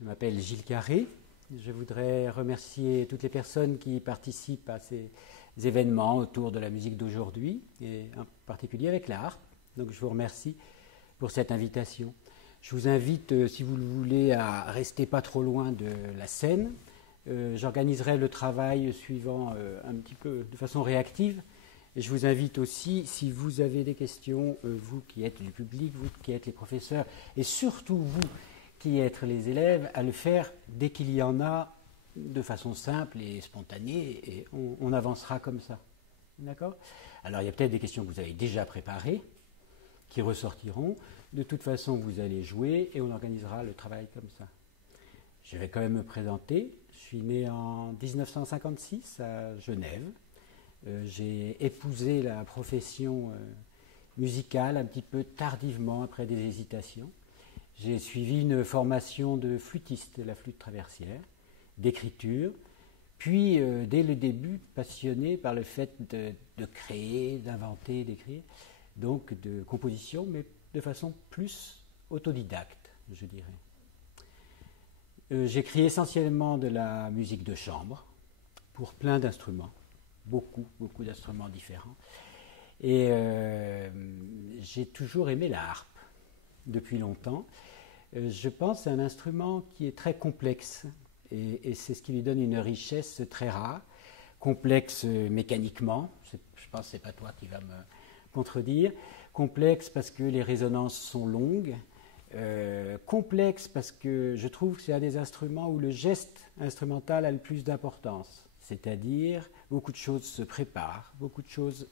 Je m'appelle Gilles Carré. Je voudrais remercier toutes les personnes qui participent à ces événements autour de la musique d'aujourd'hui, et en particulier avec la harpe. Donc je vous remercie pour cette invitation. Je vous invite, si vous le voulez, à rester pas trop loin de la scène. J'organiserai le travail suivant un petit peu de façon réactive. Et je vous invite aussi, si vous avez des questions, vous qui êtes du public, vous qui êtes les professeurs, et surtout vous qui êtes les élèves, à le faire dès qu'il y en a, de façon simple et spontanée, et on avancera comme ça. D'accord ? Alors il y a peut-être des questions que vous avez déjà préparées, qui ressortiront. De toute façon, vous allez jouer et on organisera le travail comme ça. Je vais quand même me présenter. Je suis né en 1956 à Genève. J'ai épousé la profession musicale un petit peu tardivement, après des hésitations. J'ai suivi une formation de flûtiste, la flûte traversière, d'écriture, puis dès le début passionné par le fait de créer, d'inventer, d'écrire, donc de composition, mais de façon plus autodidacte, je dirais. J'écris essentiellement de la musique de chambre, pour plein d'instruments. Beaucoup d'instruments différents. Et j'ai toujours aimé la harpe, depuis longtemps. Je pense que c'est un instrument qui est très complexe, et c'est ce qui lui donne une richesse très rare. Complexe mécaniquement, je pense que ce n'est pas toi qui vas me contredire. Complexe parce que les résonances sont longues. Complexe parce que je trouve que c'est un des instruments où le geste instrumental a le plus d'importance. C'est-à-dire, beaucoup de choses se préparent, beaucoup de choses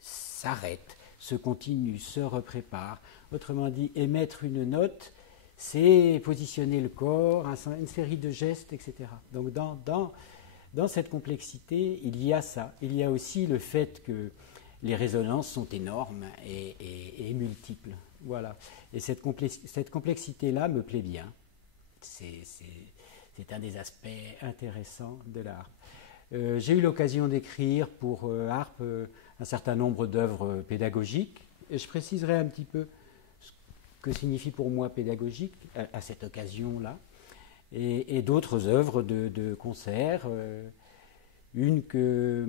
s'arrêtent, se continuent, se repréparent. Autrement dit, émettre une note, c'est positionner le corps, une série de gestes, etc. Donc dans cette complexité, il y a ça. Il y a aussi le fait que les résonances sont énormes et multiples. Voilà. Et cette complexité-là me plaît bien. C'est un des aspects intéressants de l'art. J'ai eu l'occasion d'écrire pour harpe un certain nombre d'œuvres pédagogiques, et je préciserai un petit peu ce que signifie pour moi pédagogique à cette occasion-là, et d'autres œuvres de concert. Une que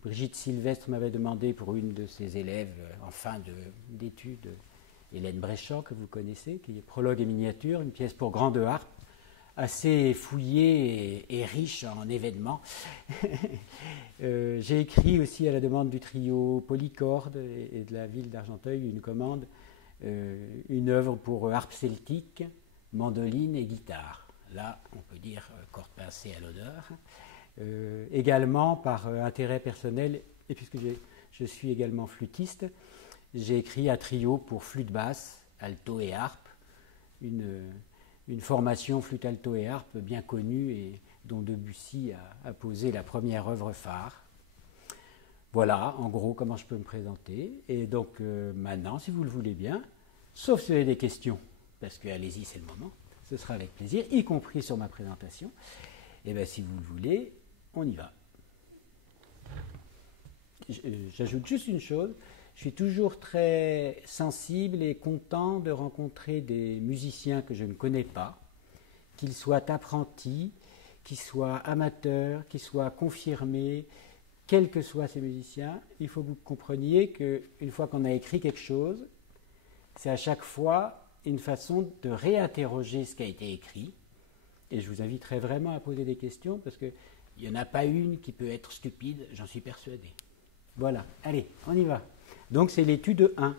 Brigitte Sylvestre m'avait demandé pour une de ses élèves en fin d'études, Hélène Bréchamp, que vous connaissez, qui est Prologue et miniature, une pièce pour grande harpe, assez fouillée et riche en événements. J'ai écrit aussi à la demande du trio Polycorde et de la ville d'Argenteuil une commande, une œuvre pour harpe celtique, mandoline et guitare. Là, on peut dire corde pincée à l'odeur. Également, par intérêt personnel, et puisque je suis également flûtiste, j'ai écrit un trio pour flûte basse, alto et harpe, une formation flûte alto et harpe bien connue et dont Debussy a posé la première œuvre phare. Voilà, en gros, comment je peux me présenter. Et donc, maintenant, si vous le voulez bien, sauf si vous avez des questions, parce que allez-y, c'est le moment, ce sera avec plaisir, y compris sur ma présentation. Et bien, si vous le voulez, on y va. J'ajoute juste une chose. Je suis toujours très sensible et content de rencontrer des musiciens que je ne connais pas, qu'ils soient apprentis, qu'ils soient amateurs, qu'ils soient confirmés, quels que soient ces musiciens. Il faut que vous compreniez qu'une fois qu'on a écrit quelque chose, c'est à chaque fois une façon de réinterroger ce qui a été écrit. Et je vous inviterai vraiment à poser des questions parce qu'il n'y en a pas une qui peut être stupide, j'en suis persuadé. Voilà, allez, on y va. Donc c'est l'étude 1.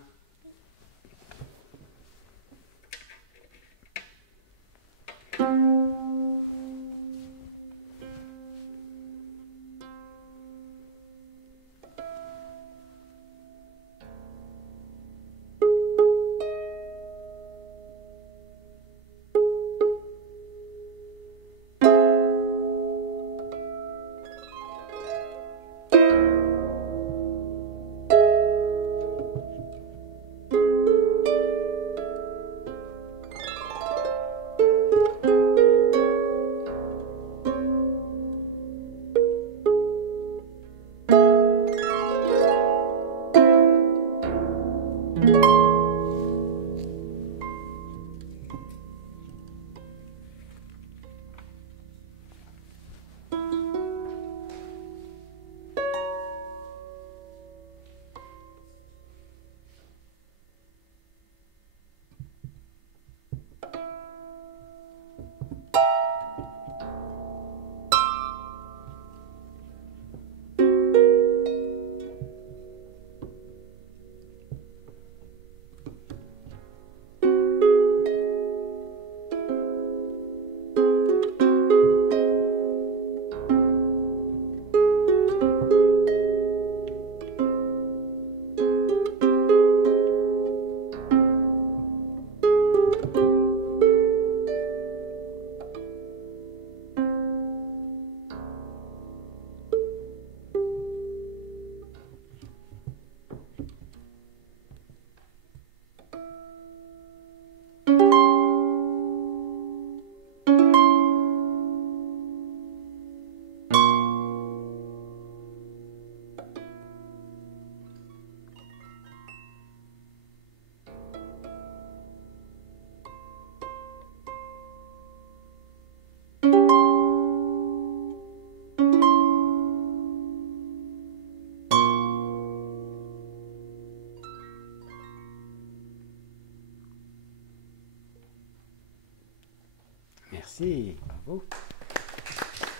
Merci, bravo.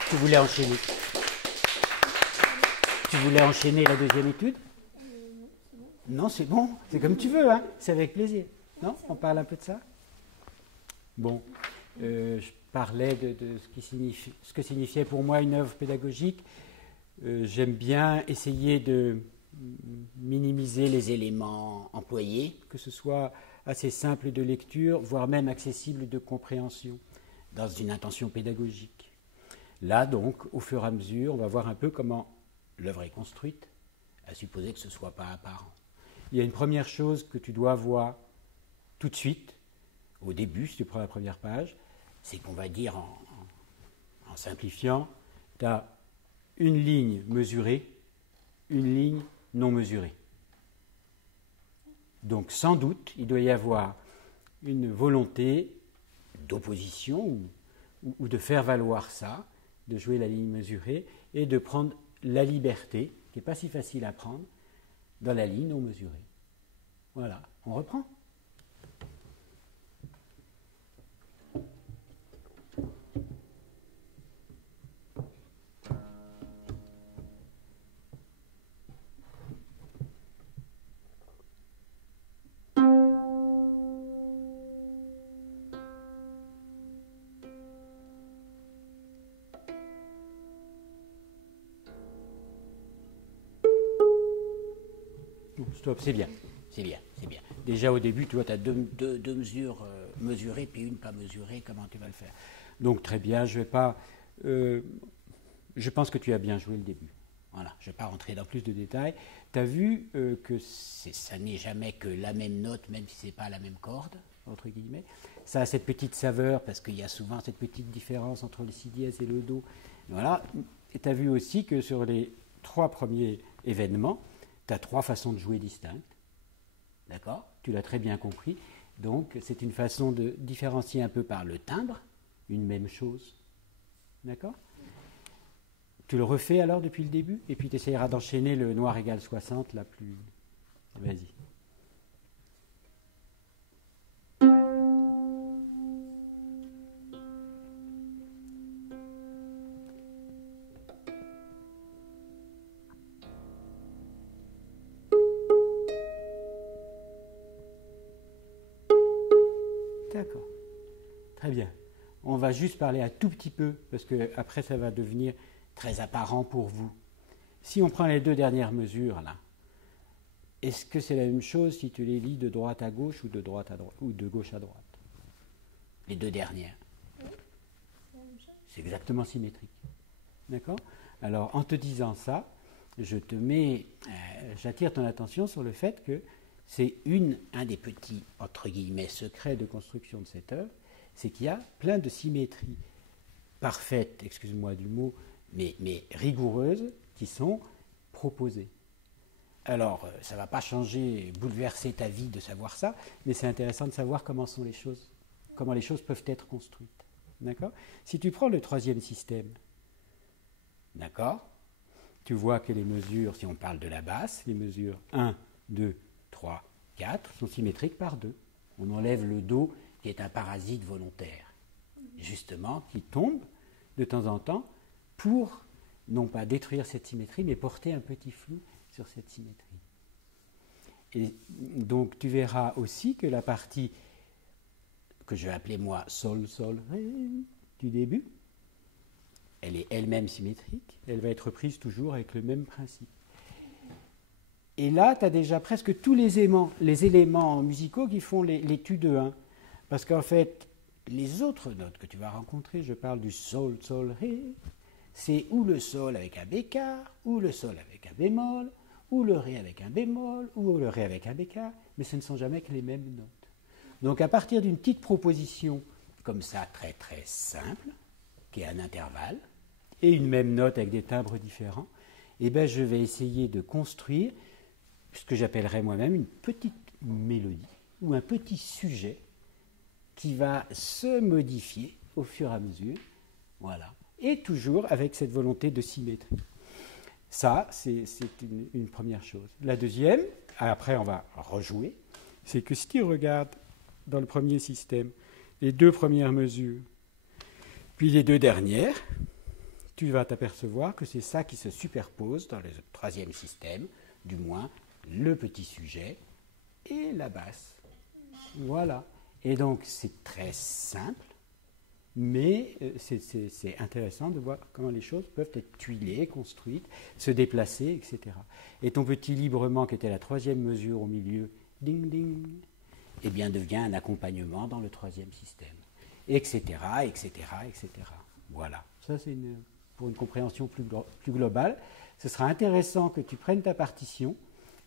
Tu voulais enchaîner? Tu voulais enchaîner la deuxième étude? Non, c'est bon, c'est comme tu veux, hein? C'est avec plaisir. Non? On parle un peu de ça? Bon, je parlais de ce que signifiait pour moi une œuvre pédagogique. J'aime bien essayer de minimiser les éléments employés, que ce soit assez simple de lecture, voire même accessible de compréhension, dans une intention pédagogique. Là, donc, au fur et à mesure, on va voir un peu comment l'œuvre est construite, à supposer que ce ne soit pas apparent. Il y a une première chose que tu dois voir tout de suite, au début, si tu prends la première page, c'est qu'on va dire, en simplifiant, tu as une ligne mesurée, une ligne non mesurée. Donc, sans doute, il doit y avoir une volonté d'opposition ou de faire valoir ça, de jouer la ligne mesurée et de prendre la liberté, qui n'est pas si facile à prendre, dans la ligne non mesurée. Voilà, on reprend. Stop, c'est bien, c'est bien, c'est bien. Déjà au début, tu vois, tu as deux mesures mesurées, puis une pas mesurée, comment tu vas le faire? Donc très bien, je vais pas... je pense que tu as bien joué le début. Voilà, je ne vais pas rentrer dans plus de détails. Tu as vu que ça n'est jamais que la même note, même si ce n'est pas la même corde, entre guillemets. Ça a cette petite saveur, parce qu'il y a souvent cette petite différence entre le si dièse et le do. Voilà, et tu as vu aussi que sur les 3 premiers événements, tu as 3 façons de jouer distinctes. D'accord? Tu l'as très bien compris. Donc, c'est une façon de différencier un peu par le timbre, une même chose. D'accord? Tu le refais alors depuis le début, et puis tu essaieras d'enchaîner le noir égale 60, la plus... Vas-y. D'accord. Très bien. On va juste parler un tout petit peu, parce que après ça va devenir très apparent pour vous. Si on prend les 2 dernières mesures, là, est-ce que c'est la même chose si tu les lis de droite à gauche ou de droite à droite ou de gauche à droite? Les 2 dernières. C'est exactement symétrique. D'accord? Alors, en te disant ça, j'attire ton attention sur le fait que c'est un des petits, entre guillemets, secrets de construction de cette œuvre, c'est qu'il y a plein de symétries parfaites, excuse-moi du mot, mais rigoureuses, qui sont proposées. Alors, ça ne va pas changer, bouleverser ta vie de savoir ça, mais c'est intéressant de savoir comment les choses peuvent être construites. D'accord? Si tu prends le 3e système, d'accord, tu vois que les mesures, si on parle de la basse, les mesures 1, 2, 3, 4 sont symétriques par 2. On enlève le do qui est un parasite volontaire, justement, qui tombe de temps en temps pour non pas détruire cette symétrie, mais porter un petit flou sur cette symétrie. Et donc tu verras aussi que la partie que je vais appeler moi sol, sol, ré du début, elle est elle-même symétrique, elle va être prise toujours avec le même principe. Et là, tu as déjà presque tous les éléments musicaux qui font l'étude 1. Parce qu'en fait, les autres notes que tu vas rencontrer, je parle du sol, sol, ré, c'est ou le sol avec un bécard, ou le sol avec un bémol, ou le ré avec un bémol, ou le ré avec un bécard, mais ce ne sont jamais que les mêmes notes. Donc à partir d'une petite proposition comme ça, très très simple, qui est un intervalle, et une même note avec des timbres différents, eh bien je vais essayer de construire ce que j'appellerais moi-même une petite mélodie, ou un petit sujet qui va se modifier au fur et à mesure, voilà, et toujours avec cette volonté de symétrie. Ça, c'est une première chose. La deuxième, après on va rejouer, c'est que si tu regardes dans le premier système, les 2 premières mesures, Puis les deux dernières, tu vas t'apercevoir que c'est ça qui se superpose dans le troisième système, du moins le petit sujet et la basse. Voilà. Et donc c'est très simple, mais c'est intéressant de voir comment les choses peuvent être tuilées, construites, se déplacer, etc. Et ton petit librement, qui était la troisième mesure au milieu, ding ding, eh bien devient un accompagnement dans le troisième système, etc., etc., etc. Voilà. Ça c'est pour une compréhension plus globale. Ce sera intéressant que tu prennes ta partition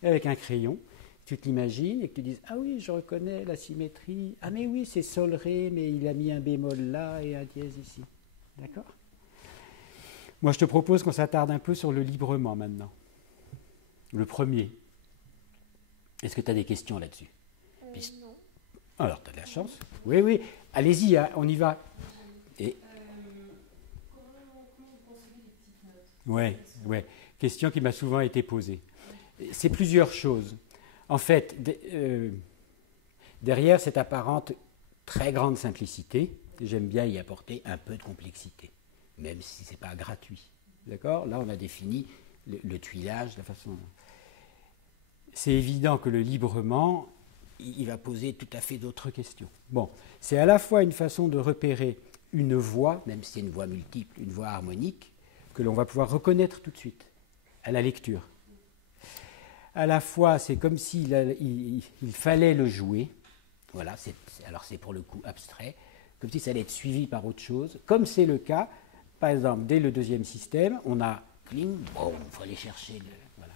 avec un crayon, tu te l'imagines et que tu dises « Ah oui, je reconnais la symétrie. Ah mais oui, c'est sol ré, mais il a mis un bémol là et un dièse ici. » D'accord ? Moi, je te propose qu'on s'attarde un peu sur le librement maintenant. Le premier. Est-ce que tu as des questions là-dessus ? Non. Alors, tu as de la chance. Oui, oui. Allez-y, hein, on y va. Et... Comment vous concevez les petites notes ? Oui, ouais. Question qui m'a souvent été posée. C'est plusieurs choses. En fait, derrière cette apparente très grande simplicité, j'aime bien y apporter un peu de complexité, même si ce n'est pas gratuit. D'accord ? Là, on a défini le tuilage, la façon... C'est évident que le librement, il va poser tout à fait d'autres questions. Bon, c'est à la fois une façon de repérer une voix, même si c'est une voix multiple, une voix harmonique, que l'on va pouvoir reconnaître tout de suite à la lecture. À la fois, c'est comme s'il il fallait le jouer. Voilà, alors c'est pour le coup abstrait, comme si ça allait être suivi par autre chose. Comme c'est le cas, par exemple, dès le deuxième système, on a cling, bon, il faut aller chercher le... Voilà.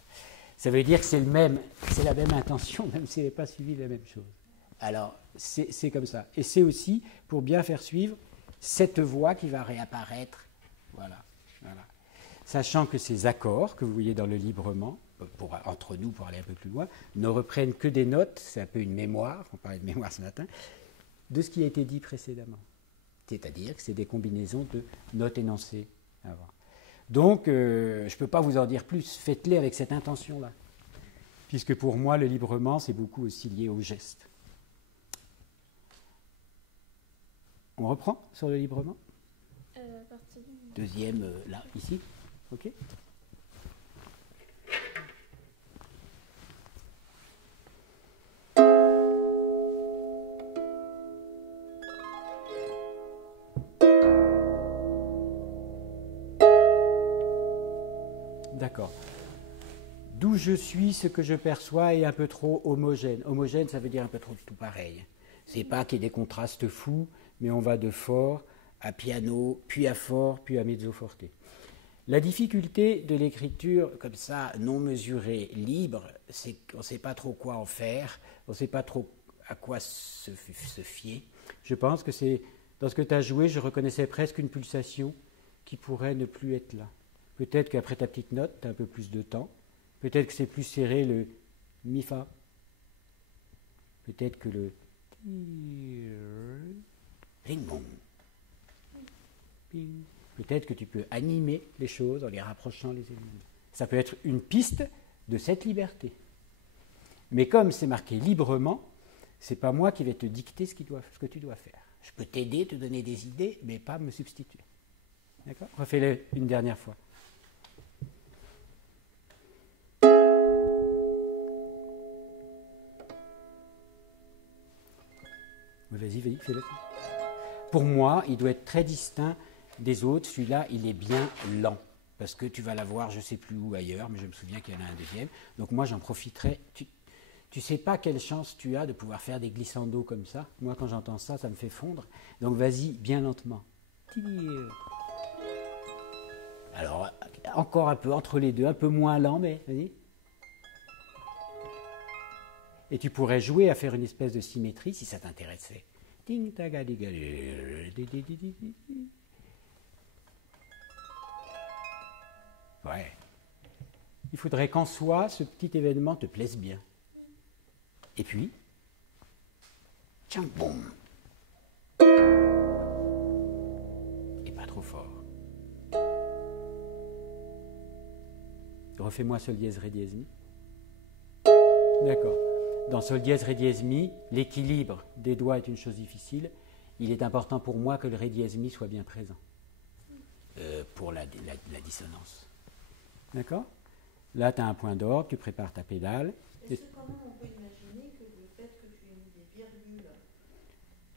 Ça veut dire que c'est la même intention, même s'il n'est pas suivi de la même chose. Alors, c'est comme ça. Et c'est aussi pour bien faire suivre cette voix qui va réapparaître. Voilà, voilà. Sachant que ces accords que vous voyez dans le librement, entre nous pour aller un peu plus loin, ne reprennent que des notes, c'est un peu une mémoire, on parlait de mémoire ce matin, de ce qui a été dit précédemment. C'est-à-dire que c'est des combinaisons de notes énoncées avant. Donc, je ne peux pas vous en dire plus, faites-les avec cette intention-là. Puisque pour moi, le librement, c'est beaucoup aussi lié au geste. On reprend sur le librement ? Deuxième, là, ici. OK ? D'accord. D'où je suis, ce que je perçois est un peu trop homogène. Homogène, ça veut dire un peu trop tout pareil. C'est pas qu'il y ait des contrastes fous, mais on va de fort à piano, puis à fort, puis à mezzo forte. La difficulté de l'écriture comme ça, non mesurée, libre, c'est qu'on ne sait pas trop quoi en faire, on ne sait pas trop à quoi se fier. Je pense que c'est, dans ce que tu as joué, je reconnaissais presque une pulsation qui pourrait ne plus être là. Peut-être qu'après ta petite note, tu as un peu plus de temps. Peut-être que c'est plus serré le mi-fa. Peut-être que le ring-bong. Peut-être que tu peux animer les choses en les rapprochant les unes. Ça peut être une piste de cette liberté. Mais comme c'est marqué librement, c'est pas moi qui vais te dicter ce que tu dois faire. Je peux t'aider, te donner des idées, mais pas me substituer. D'accord ? Refais-le une dernière fois. Vas-y, fais-le. Pour moi, il doit être très distinct des autres. Celui-là, il est bien lent. Parce que tu vas l'avoir, je ne sais plus où ailleurs, mais je me souviens qu'il y en a un deuxième. Donc moi, j'en profiterai. Tu ne sais pas quelle chance tu as de pouvoir faire des glissandos comme ça. Moi, quand j'entends ça, ça me fait fondre. Donc vas-y, bien lentement. Alors, encore un peu entre les deux, un peu moins lent, mais vas-y. Et tu pourrais jouer à faire une espèce de symétrie si ça t'intéressait. Ouais. Il faudrait qu'en soi, ce petit événement te plaise bien. Et puis, tiens, boum. Et pas trop fort. Refais-moi sol dièse, ré dièse, mi. D'accord. Dans sol dièse, ré dièse, mi, l'équilibre des doigts est une chose difficile. il est important pour moi que le ré dièse mi soit bien présent pour la dissonance. D'accord? Là, tu as un point d'ordre, tu prépares ta pédale. Est-ce que quand même on peut imaginer que le fait que tu aies mis des virgules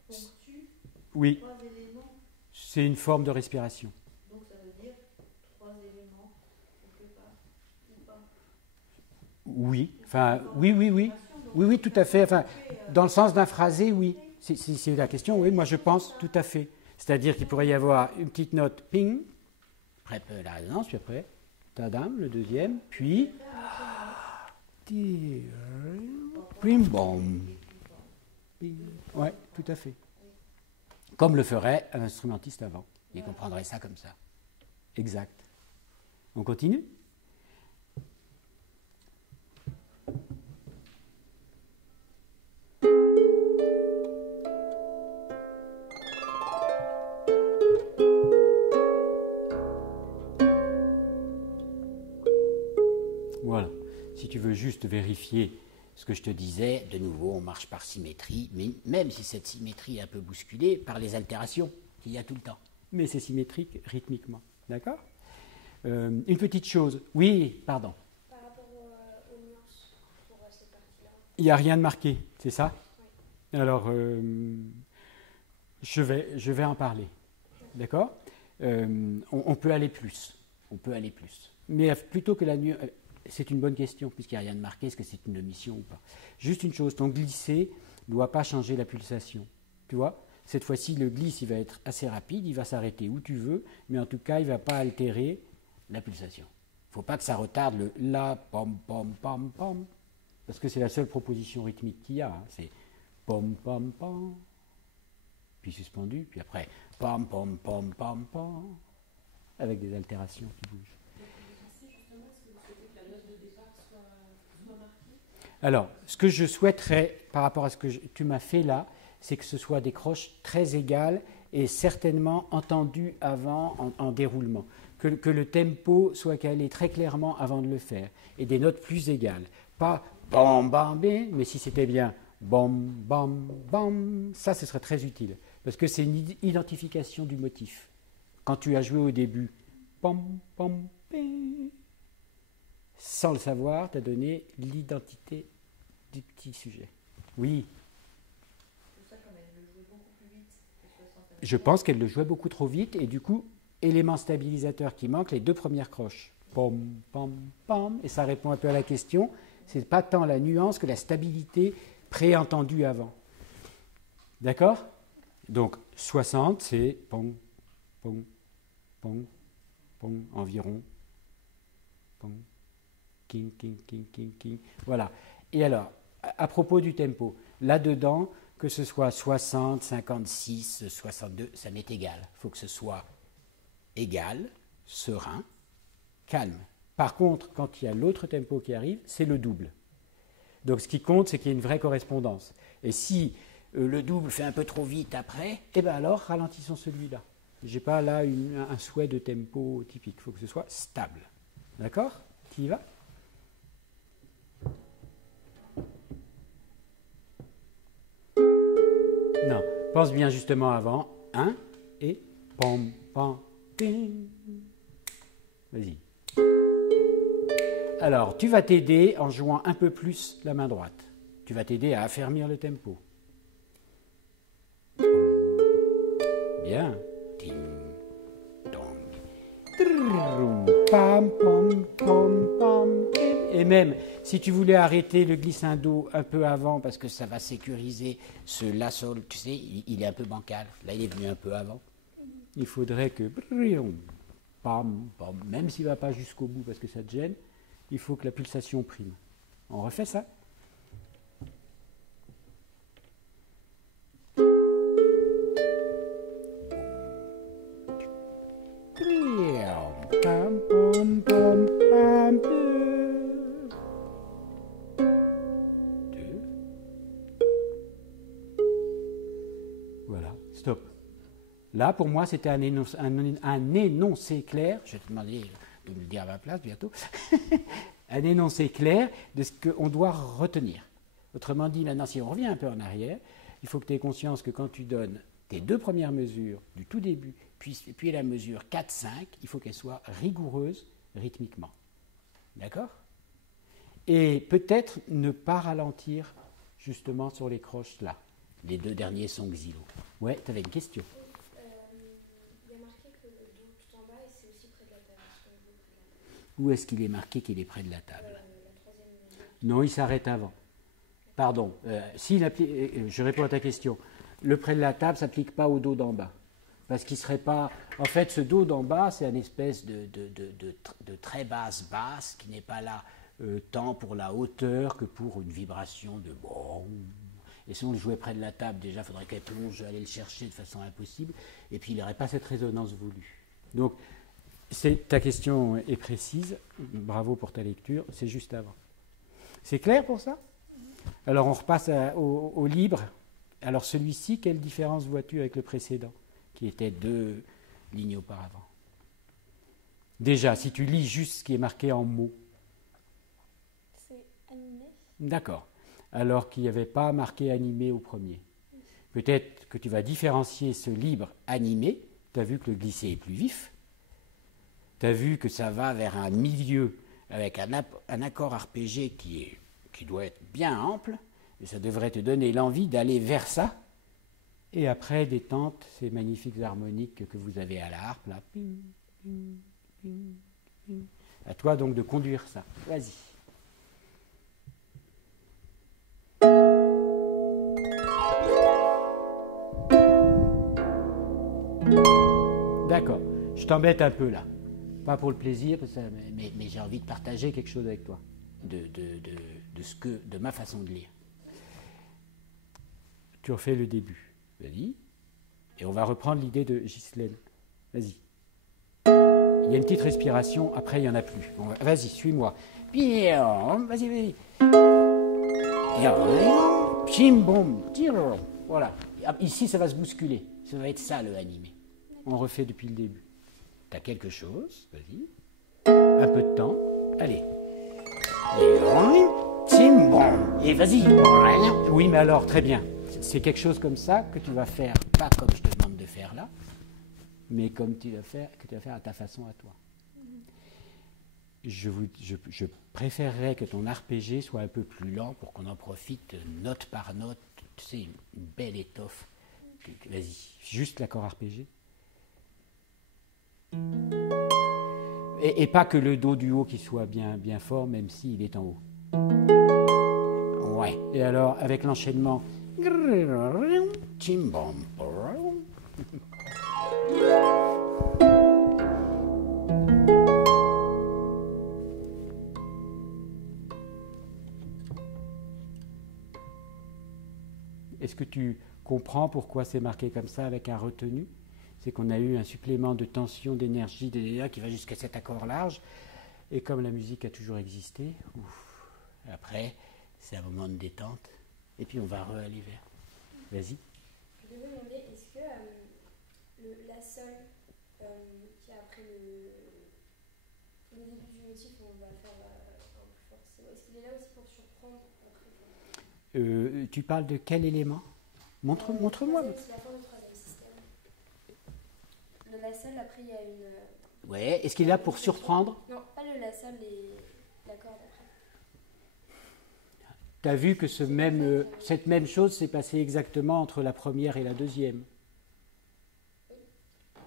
ponctue Oui, trois éléments, c'est une forme de respiration. donc ça veut dire trois éléments quelque part, ou pas? Oui, enfin, oui, tout à fait. Enfin, dans le sens d'un phrasé, oui. Si c'est la question, oui, moi je pense tout à fait. C'est-à-dire qu'il pourrait y avoir une petite note ping, après la résonance, puis après tadam, le deuxième, puis pim bom. Ouais, tout à fait. Comme le ferait un instrumentiste avant. Il comprendrait ça comme ça. Exact. On continue? Voilà. Si tu veux juste vérifier ce que je te disais, de nouveau, on marche par symétrie, mais même si cette symétrie est un peu bousculée par les altérations qu'il y a tout le temps. Mais c'est symétrique rythmiquement. D'accord? Une petite chose. Oui, pardon. Par rapport aux nuances pour cette partie-là. Il n'y a rien de marqué, c'est ça? Oui. Alors, je vais en parler. D'accord? On peut aller plus. On peut aller plus. Mais plutôt que la nuance... C'est une bonne question, puisqu'il n'y a rien de marqué, est-ce que c'est une omission ou pas? Juste une chose, ton glisser ne doit pas changer la pulsation. Tu vois? Cette fois-ci, le glisse, il va être assez rapide, il va s'arrêter où tu veux, mais en tout cas, il ne va pas altérer la pulsation. Il ne faut pas que ça retarde le la, pom, pom, pom, pom, parce que c'est la seule proposition rythmique qu'il y a. Hein. C'est pom, pom, pom, puis suspendu, puis après pom, pom, pom, pom, pom, avec des altérations qui bougent. Alors, ce que je souhaiterais, par rapport à ce que tu m'as fait là, c'est que ce soit des croches très égales et certainement entendues avant en déroulement. Que le tempo soit calé très clairement avant de le faire. Et des notes plus égales. Pas bam, bam, bam, mais si c'était bien bam, bam, bam, ça, ce serait très utile. Parce que c'est une identification du motif. Quand tu as joué au début, bam, bam, bam, sans le savoir, tu as donné l'identité du petit sujet. Oui. C'est ça comme elle le jouait beaucoup plus vite que 60. Je pense qu'elle le jouait beaucoup trop vite et du coup, élément stabilisateur qui manque, les deux premières croches. Pom, pom, pom, et ça répond un peu à la question. C'est pas tant la nuance que la stabilité préentendue avant. D'accord? Donc 60, c'est pom, pom, pom, pom, environ. Pom. King, king, king, king, king. Voilà. Et alors, à propos du tempo, là-dedans, que ce soit 60, 56, 62, ça m'est égal. Il faut que ce soit égal, serein, calme. Par contre, quand il y a l'autre tempo qui arrive, c'est le double. Donc ce qui compte, c'est qu'il y ait une vraie correspondance. Et si le double fait un peu trop vite après, eh bien alors, ralentissons celui-là. Je n'ai pas là un souhait de tempo typique. Il faut que ce soit stable. D'accord? Tu y vas? Non, pense bien justement avant. 1 et pom, pom, ping. Vas-y. Alors, tu vas t'aider en jouant un peu plus la main droite. Tu vas t'aider à affermir le tempo. Bien. Ting, dong. Trrrrum, pam, pom, pom, pom, pim. Et même, si tu voulais arrêter le glissando un peu avant, parce que ça va sécuriser ce la sol, tu sais, il est un peu bancal. Là, il est venu un peu avant. Il faudrait que, pam, pam, même s'il ne va pas jusqu'au bout parce que ça te gêne, il faut que la pulsation prime. On refait ça? Pam, pam, pam, pam, voilà, stop. Là, pour moi, c'était un énoncé clair. Je vais te demander de me le dire à ma place bientôt. Un énoncé clair de ce qu'on doit retenir. Autrement dit, maintenant, si on revient un peu en arrière, il faut que tu aies conscience que quand tu donnes tes 2 premières mesures du tout début, puis la mesure 4-5, il faut qu'elle soit rigoureuse rythmiquement. D'accord? Et peut-être ne pas ralentir justement sur les croches là. Les 2 derniers sons xylo. Ouais, tu avais une question. Il y a marqué que le do tout en bas et c'est aussi près de la table. Où est-ce qu'il est marqué qu'il est près de la table? La troisième mesure. Non, il s'arrête avant. Pardon. Je réponds à ta question. Le près de la table ne s'applique pas au do d'en bas. Parce qu'il ne serait pas... En fait, ce do d'en bas, c'est une espèce de très basse qui n'est pas là tant pour la hauteur que pour une vibration de bon. Et si on le jouait près de la table, déjà, il faudrait qu'elle plonge, aller le chercher de façon impossible. Et puis, il n'aurait pas cette résonance voulue. Donc, ta question est précise. Bravo pour ta lecture. C'est juste avant. C'est clair pour ça? Alors, on repasse au libre. Alors, celui-ci, quelle différence vois-tu avec le précédent, qui était 2 lignes auparavant? Déjà, si tu lis juste ce qui est marqué en mots. C'est animé. D'accord. Alors qu'il n'y avait pas marqué animé au premier. Peut-être que tu vas différencier ce libre animé. Tu as vu que le glissé est plus vif. Tu as vu que ça va vers un milieu avec un accord arpégé qui doit être bien ample. Et ça devrait te donner l'envie d'aller vers ça. Et après, détente, ces magnifiques harmoniques que vous avez à la harpe, là. Ping, ping, ping, ping. À toi donc de conduire ça. Vas-y. D'accord. Je t'embête un peu là. Pas pour le plaisir, mais j'ai envie de partager quelque chose avec toi. De ma façon de lire. Tu refais le début. Vas-y. Et on va reprendre l'idée de Ghislaine. Vas-y. Il y a une petite respiration, après il n'y en a plus. Bon, vas-y, suis-moi. Vas-y. Voilà. Ici, ça va se bousculer. Ça va être ça, le animé. On refait depuis le début. Tu as quelque chose, vas-y. Un peu de temps. Allez. Et vas-y. Oui, mais alors, très bien. C'est quelque chose comme ça que tu vas faire, pas comme je te demande de faire là, mais comme que tu vas faire à ta façon à toi. Je préférerais que ton arpégé soit un peu plus lent pour qu'on en profite note par note. Tu sais, une belle étoffe. Vas-y, juste l'accord arpégé. Et pas que le do du haut qui soit bien fort, même s'il est en haut. Ouais. Et alors, avec l'enchaînement. Est-ce que tu comprends pourquoi c'est marqué comme ça avec un retenu? C'est qu'on a eu un supplément de tension, d'énergie, qui va jusqu'à cet accord large. Et comme la musique a toujours existé, après, c'est un moment de détente. Et puis on va aller vers. Vas-y. Je vais vous demander, est-ce que la sol qui est après le début du motif, on va faire un plus fort, est-ce qu'il est là aussi pour surprendre après? Tu parles de quel élément? Montre-moi. C'est la fin du troisième système. Le la sol, après il y a une. Ouais, est-ce qu'il est là pour surprendre? Non, pas le la sol et la corde après. Tu as vu que cette même chose s'est passée exactement entre la première et la deuxième.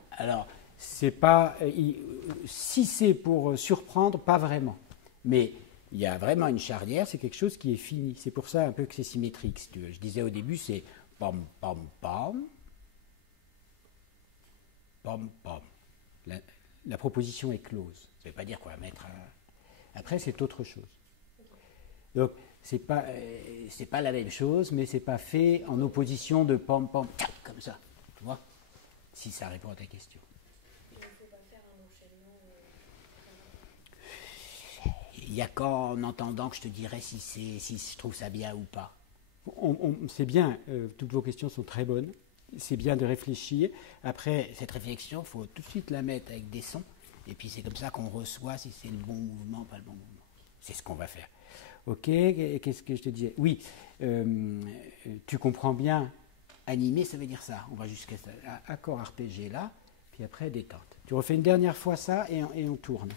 Alors, c'est pas, si c'est pour surprendre, pas vraiment. Mais il y a vraiment une charnière, c'est quelque chose qui est fini. C'est pour ça un peu que c'est symétrique, si tu veux. Je disais au début, c'est pom, pom, pom, pom, pom. La proposition est close. Ça ne veut pas dire qu'on va mettre un... Après, c'est autre chose. Donc, c'est pas la même chose, mais c'est pas fait en opposition de pom pom comme ça, tu vois, si ça répond à ta question. Il ne faut pas faire un enchaînement. Il n'y a qu'en entendant que je te dirai si je trouve ça bien ou pas. C'est bien, toutes vos questions sont très bonnes. C'est bien de réfléchir. Après, cette réflexion, il faut tout de suite la mettre avec des sons. Et puis c'est comme ça qu'on reçoit si c'est le bon mouvement, pas le bon mouvement. C'est ce qu'on va faire. Ok, qu'est-ce que je te disais? Oui, tu comprends bien Animé, ça veut dire ça. On va jusqu'à ça. Accord arpégé là, puis après détente. Tu refais une dernière fois ça et on tourne.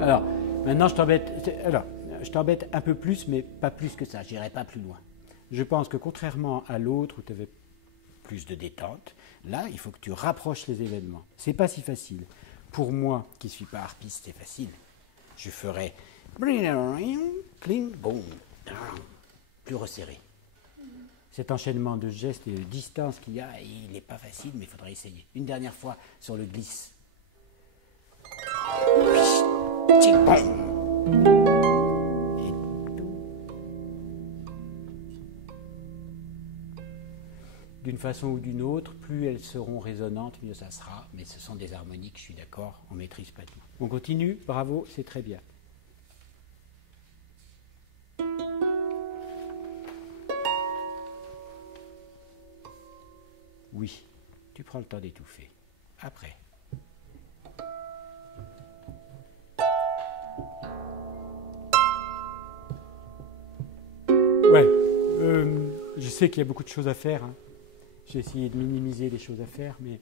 Alors, maintenant, je t'embête un peu plus, mais pas plus que ça. Je n'irai pas plus loin. Je pense que contrairement à l'autre où tu avais plus de détente, là, il faut que tu rapproches les événements. C'est pas si facile. Pour moi, qui ne suis pas harpiste, c'est facile. Je ferai cling, boom, plus resserré. Cet enchaînement de gestes et de distance qu'il y a, il n'est pas facile, mais il faudrait essayer. Une dernière fois sur le glisse. D'une façon ou d'une autre, plus elles seront résonantes, mieux ça sera. Mais ce sont des harmoniques, je suis d'accord, on ne maîtrise pas tout. On continue, bravo, c'est très bien. Oui, tu prends le temps d'étouffer. Après. Ouais, je sais qu'il y a beaucoup de choses à faire. Hein. J'ai essayé de minimiser les choses à faire, mais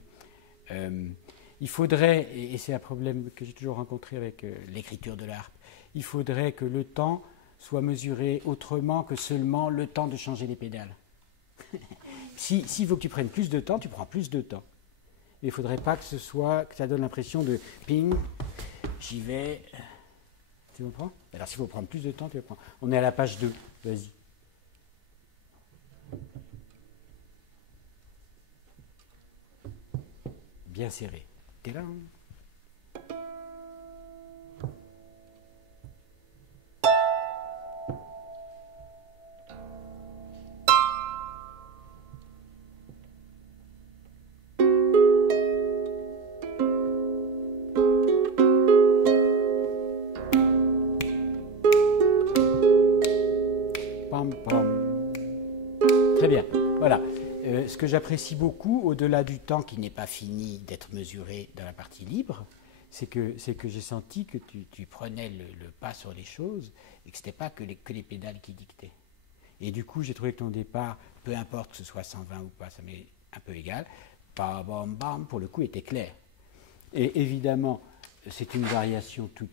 il faudrait, et c'est un problème que j'ai toujours rencontré avec l'écriture de l'harpe, il faudrait que le temps soit mesuré autrement que seulement le temps de changer les pédales. S'il faut que tu prennes plus de temps, tu prends plus de temps. Il ne faudrait pas que ça donne l'impression de ping, j'y vais. Tu comprends? Alors s'il faut prendre plus de temps, tu vas prendre. On est à la page 2, vas-y. Bien serré. T'es là, hein? Pam, pam. Très bien. Voilà. Ce que j'apprécie beaucoup, au-delà du temps qui n'est pas fini d'être mesuré dans la partie libre, c'est que j'ai senti que tu prenais le pas sur les choses et que ce n'était pas que les pédales qui dictaient. Et du coup, j'ai trouvé que ton départ, peu importe que ce soit 120 ou pas, ça m'est un peu égal, bam, bam, bam, pour le coup, était clair. Et évidemment, c'est une variation toute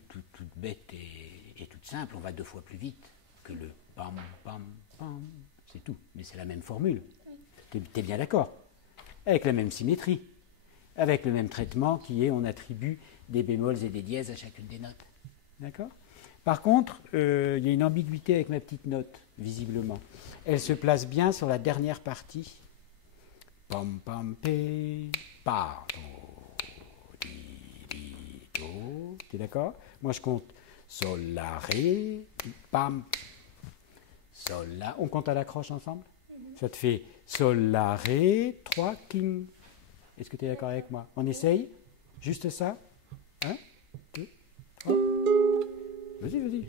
bête et toute simple. On va 2 fois plus vite que le bam, bam, bam. C'est tout. Mais c'est la même formule. Tu es bien d'accord? Avec la même symétrie. Avec le même traitement qui est, on attribue des bémols et des dièses à chacune des notes. D'accord? Par contre, il y a une ambiguïté avec ma petite note, visiblement. Elle se place bien sur la dernière partie. Pam, pam, pe, pa, do, di, do. Tu es d'accord? Moi, je compte sol, la, ré, pam, sol, la. On compte à la croche ensemble? Ça te fait sol, la, ré, 3, king. Est-ce que tu es d'accord avec moi? On essaye? Juste ça? 1, 2, 3. Vas-y, vas-y.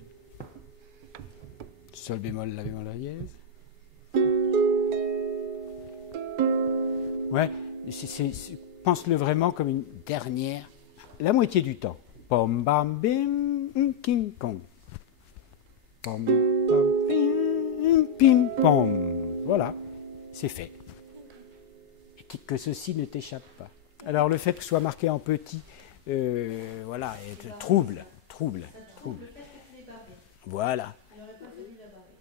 Sol bémol, la bémol, la dièse. Ouais, pense-le vraiment comme une dernière, la moitié du temps. Pom, bam, bim, king, kong. Pom, bam, bim, pim, pom. Voilà, c'est fait. Et que ceci ne t'échappe pas. Alors le fait que ce soit marqué en petit, voilà, trouble. Voilà.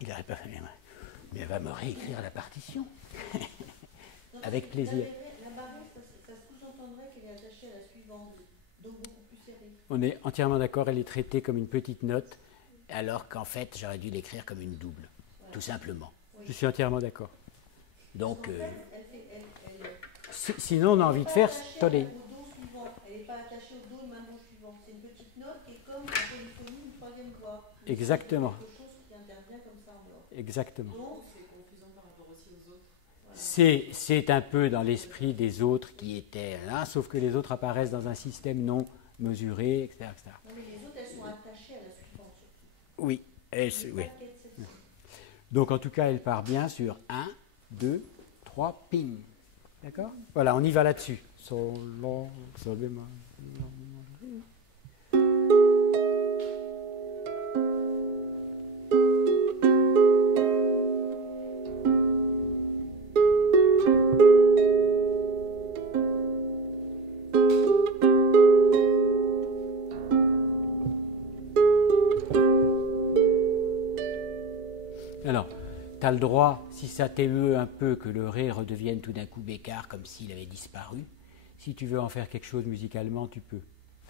Il n'aurait pas fallu. Mais elle va me réécrire la partition. Avec plaisir. La barrée, ça sous-entendrait qu'elle est attachée à la suivante, donc beaucoup plus serrée. On est entièrement d'accord, elle est traitée comme une petite note, alors qu'en fait, j'aurais dû l'écrire comme une double, tout simplement. Oui. Je suis entièrement d'accord. Donc, sinon, on a envie de faire toller. Elle n'est pas attachée au do et main gauche suivante. C'est une petite note qui est comme en polyphonie, une troisième voix. Exactement. Quelque chose qui intervient comme ça en dehors. Exactement. Donc, c'est confusant par rapport aussi aux autres. C'est un peu dans l'esprit des autres qui étaient là, sauf que les autres apparaissent dans un système non mesuré, etc. etc. Non, mais les autres, elles sont attachées à la suivante surtout. Oui, Mais oui. pas qu'elle, celle-ci. Donc en tout cas, elle part bien sur 1, 2, 3, ping. D'accord? Voilà, on y va là-dessus. Sol, la, sol bémol. Alors, tu as le droit, si ça t'émeut un peu, que le ré redevienne tout d'un coup bécard, comme s'il avait disparu. Si tu veux en faire quelque chose musicalement, tu peux.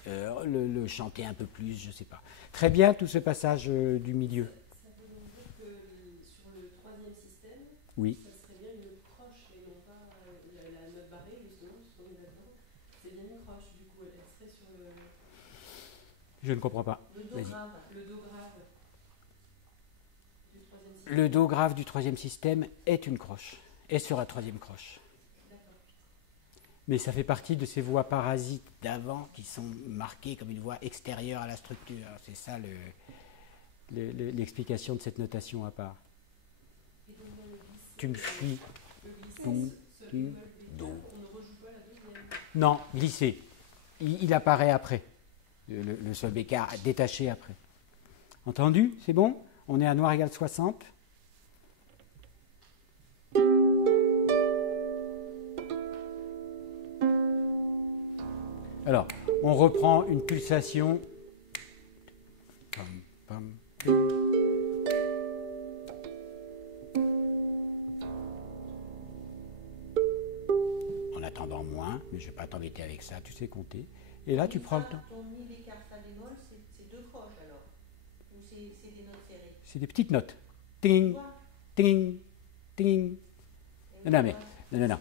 Le chanter un peu plus, je ne sais pas. Très bien, tout ce passage du milieu. Ça veut donc dire que sur le troisième système, Oui. ça serait bien une croche et non pas la note barrée, justement, puisqu'on est là-dedans. C'est bien une croche, du coup, elle serait sur le Je ne comprends pas. Le do Vas-y. grave. do grave du troisième système. Le do grave du troisième système est une croche, est sur la troisième croche. D'accord. Mais ça fait partie de ces voix parasites d'avant qui sont marquées comme une voix extérieure à la structure. C'est ça l'explication de cette notation à part. Et donc, dans le glissé, Tu me suis. le glissé, Do, ce do, bémol do. bécard, on ne rejoue pas la deuxième. Non, glissé. Il apparaît après. Le sol bécard détaché après. Entendu? C'est bon? On est à noir égale 60. Alors, on reprend une pulsation. Pam, pam, pim. En attendant moins, mais je ne vais pas t'embêter avec ça, tu sais compter. Et là, tu prends le temps. Ton mi bécard fa bémol, c'est deux croches alors. Ou c'est des notes serrées. C'est des petites notes. Ting, ting, ting. Non, mais il y a, non,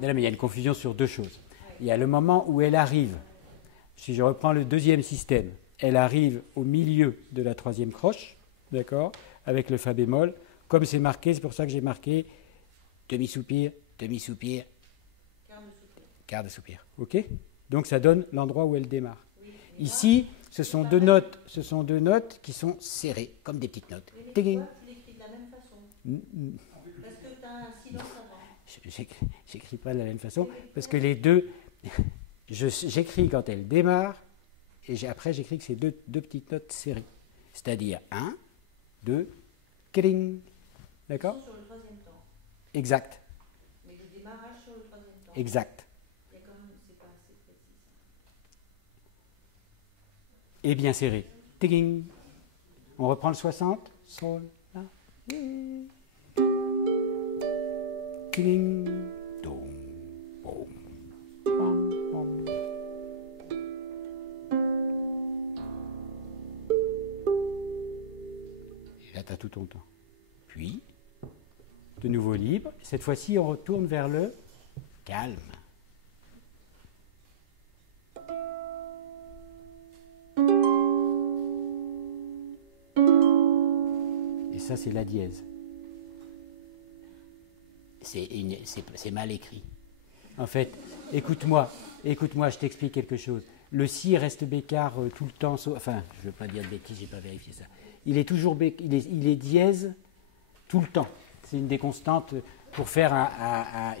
mais il y a une confusion sur deux choses. Il y a le moment où elle arrive, si je reprends le deuxième système, elle arrive au milieu de la troisième croche, d'accord, avec le fa bémol. Comme c'est marqué, c'est pour ça que j'ai marqué demi-soupir, demi-soupir, quart de soupir. OK? Donc ça donne l'endroit où elle démarre. Ici, ce sont deux notes qui sont serrées, comme des petites notes. Mais Ting. toi, tu l'écris de la même façon. Parce que tu as un silence avant. J'écris pas de la même façon, parce que les deux, j'écris quand elle démarre, et après j'écris que c'est deux petites notes serrées. C'est-à-dire 1, 2, kling. D'accord? Sur le troisième temps. Exact. Mais le démarrage sur le troisième temps. Exact. Il y a quand même, c'est pas assez précis. Et bien serré. Ting. On reprend le 60. Sol, la, mi. Ting. Dom. Bom. Pam, pam. Et là, tu as tout ton temps. Puis, de nouveau libre. Cette fois-ci, on retourne vers le calme. Et ça, c'est la dièse. C'est mal écrit. En fait, écoute-moi, je t'explique quelque chose. Le si reste bécard tout le temps, enfin, je ne veux pas dire de bêtises, je n'ai pas vérifié ça. Il est toujours il est dièse tout le temps. C'est une des constantes pour faire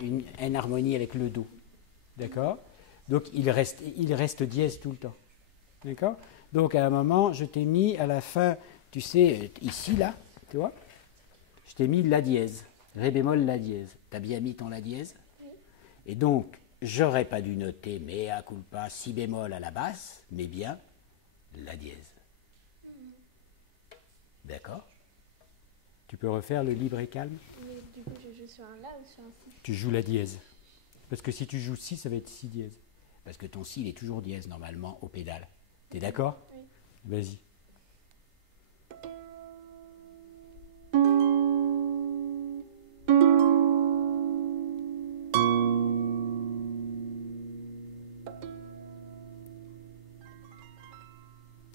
une harmonie avec le do. D'accord? Donc il reste dièse tout le temps. D'accord? Donc à un moment, je t'ai mis à la fin, tu sais, ici, là, tu vois? Je t'ai mis la dièse. Ré bémol, la dièse. Tu as bien mis ton la dièse? Oui. Et donc, j'aurais pas dû noter mea culpa, si bémol à la basse, mais bien la dièse. D'accord? Tu peux refaire le libre et calme? Mais du coup, je joue sur un La ou sur un Si? Tu joues la dièse. Parce que si tu joues si, ça va être si dièse. Parce que ton si, il est toujours dièse normalement au pédale. T'es d'accord? Oui. Vas-y.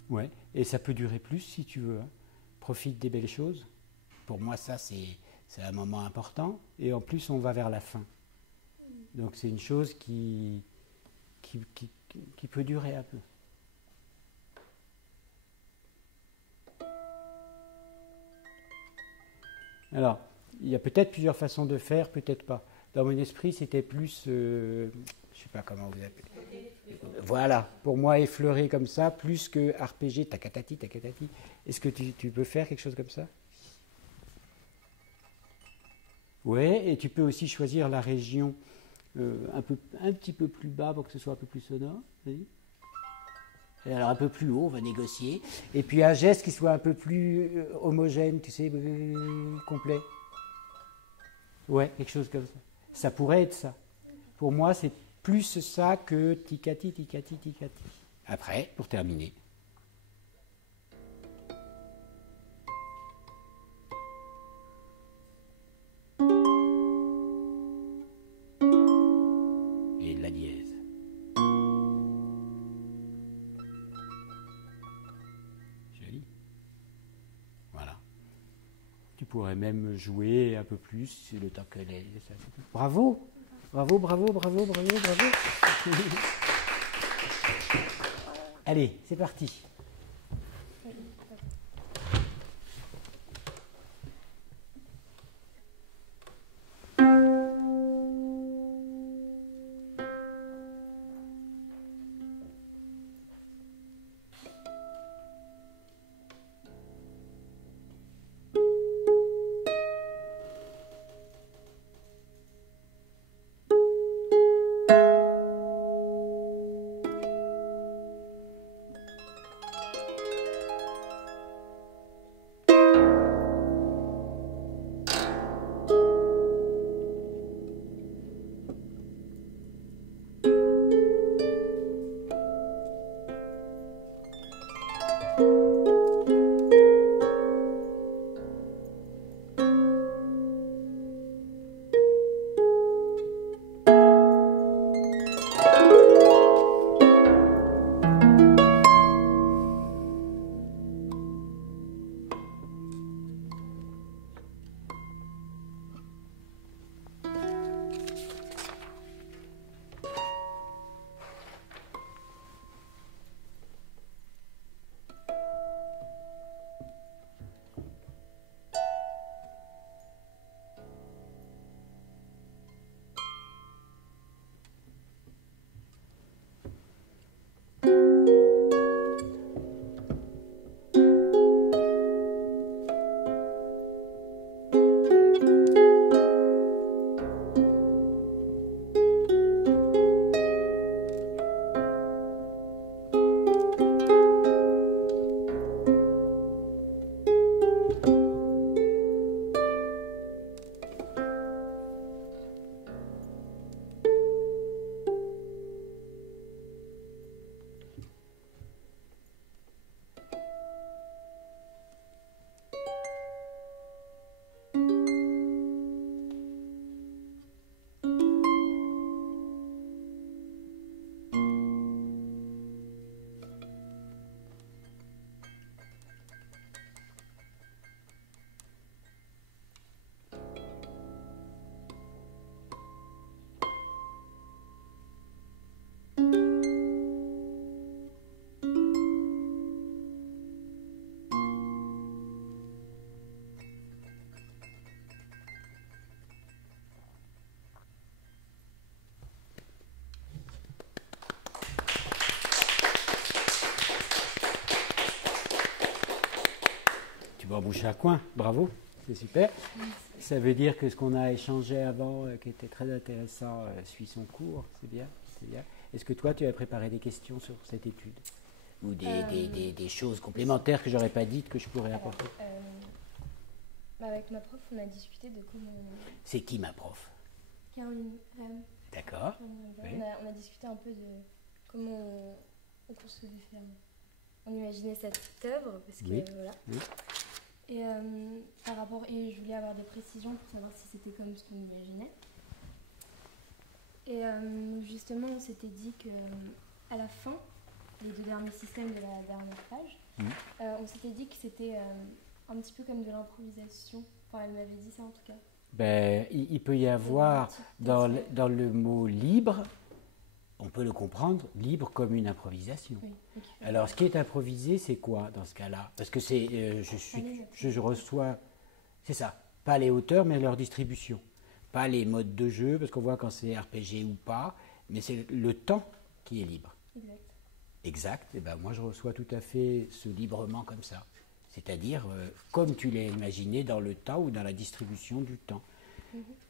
Ouais, et ça peut durer plus si tu veux. Hein. Profite des belles choses. Pour moi, ça, c'est un moment important, et en plus on va vers la fin. Donc c'est une chose qui peut durer un peu. Alors, il y a peut-être plusieurs façons de faire, peut-être pas. Dans mon esprit, c'était plus, je ne sais pas comment vous appelez. Voilà, pour moi, effleurer comme ça, plus que arpéger, tacatati, tacatati. Est-ce que tu peux faire quelque chose comme ça? Ouais, et tu peux aussi choisir la région un petit peu plus bas pour que ce soit un peu plus sonore. Oui. Et alors un peu plus haut, on va négocier. Et puis un geste qui soit un peu plus homogène, tu sais, complet. Ouais, quelque chose comme ça. Ça pourrait être ça. Pour moi, c'est plus ça que ticati, ticati, ticati. Après, pour terminer. Et de la dièse. Joli. Voilà. Tu pourrais même jouer un peu plus le temps qu'elle est. Bravo! Bravo, bravo, bravo, bravo, bravo. Allez, c'est parti. Bouche à coin, bravo, c'est super. Ça veut dire que ce qu'on a échangé avant, qui était très intéressant, suit son cours, c'est bien, c'est bien. Est-ce que toi, tu as préparé des questions sur cette étude? Ou des choses complémentaires que j'aurais pas dites que je pourrais apporter? Avec ma prof, on a discuté de comment... C'est qui ma prof? Caroline Rem. D'accord. Oui. On a discuté un peu de comment on concevait faire. On imaginait cette œuvre, parce que oui. voilà. Oui. Et par rapport, et je voulais avoir des précisions pour savoir si c'était comme ce qu'on imaginait. Et justement, on s'était dit que à la fin, les 2 derniers systèmes de la dernière page, on s'était dit que c'était un petit peu comme de l'improvisation Enfin, elle m'avait dit ça en tout cas. Ben, il peut y avoir dans le mot libre, on peut le comprendre, libre comme une improvisation. Oui, ok. Alors, ce qui est improvisé, c'est quoi dans ce cas-là? Parce que c'est, je reçois, c'est ça, pas les auteurs, mais leur distribution. Pas les modes de jeu, parce qu'on voit quand c'est RPG ou pas, mais c'est le temps qui est libre. Exact. Exact, et ben moi je reçois tout à fait ce librement comme ça. C'est-à-dire comme tu l'as imaginé dans le temps ou dans la distribution du temps.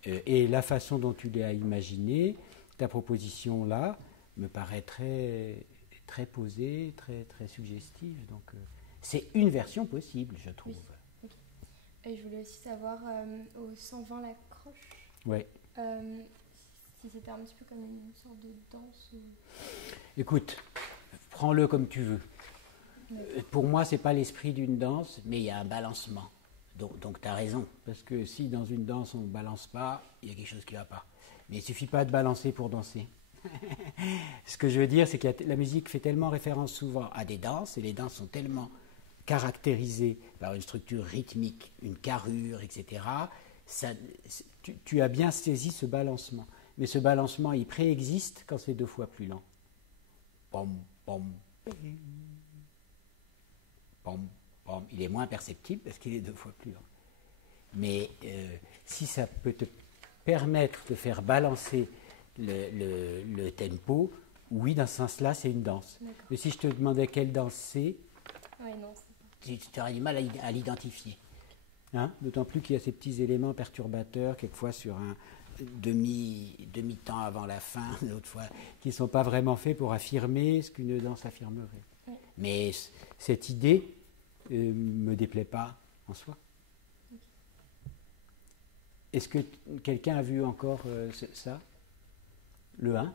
Et la façon dont tu l'as imaginé, ta proposition là, me paraît très, très posée, très, très suggestive. Donc c'est une version possible, je trouve. Oui. Ok. Et je voulais aussi savoir, au 120 la croche, Ouais. si c'était un petit peu comme une sorte de danse ou... Écoute, prends-le comme tu veux. Ouais. Pour moi, c'est pas l'esprit d'une danse, mais il y a un balancement. Donc tu as raison, parce que si dans une danse on ne balance pas, il y a quelque chose qui ne va pas. Mais il ne suffit pas de balancer pour danser. Ce que je veux dire, c'est que la musique fait tellement référence souvent à des danses, et les danses sont tellement caractérisées par une structure rythmique, une carrure, etc. Tu as bien saisi ce balancement. Mais ce balancement, il préexiste quand c'est 2 fois plus lent. Pom, pom, ping. Pom, pom. Il est moins perceptible parce qu'il est 2 fois plus lent. Mais si ça peut te permettre de faire balancer le tempo, oui, dans ce sens-là, c'est une danse. D'accord. Mais si je te demandais quelle danse c'est, Ouais, non, c'est pas... tu aurais du mal à l'identifier. Hein? D'autant plus qu'il y a ces petits éléments perturbateurs, quelquefois sur un demi-temps avant la fin, d'autres fois, qui ne sont pas vraiment faits pour affirmer ce qu'une danse affirmerait. Ouais. Mais cette idée ne me déplaît pas en soi. Ok. Est-ce que quelqu'un a vu encore ça? Le 1?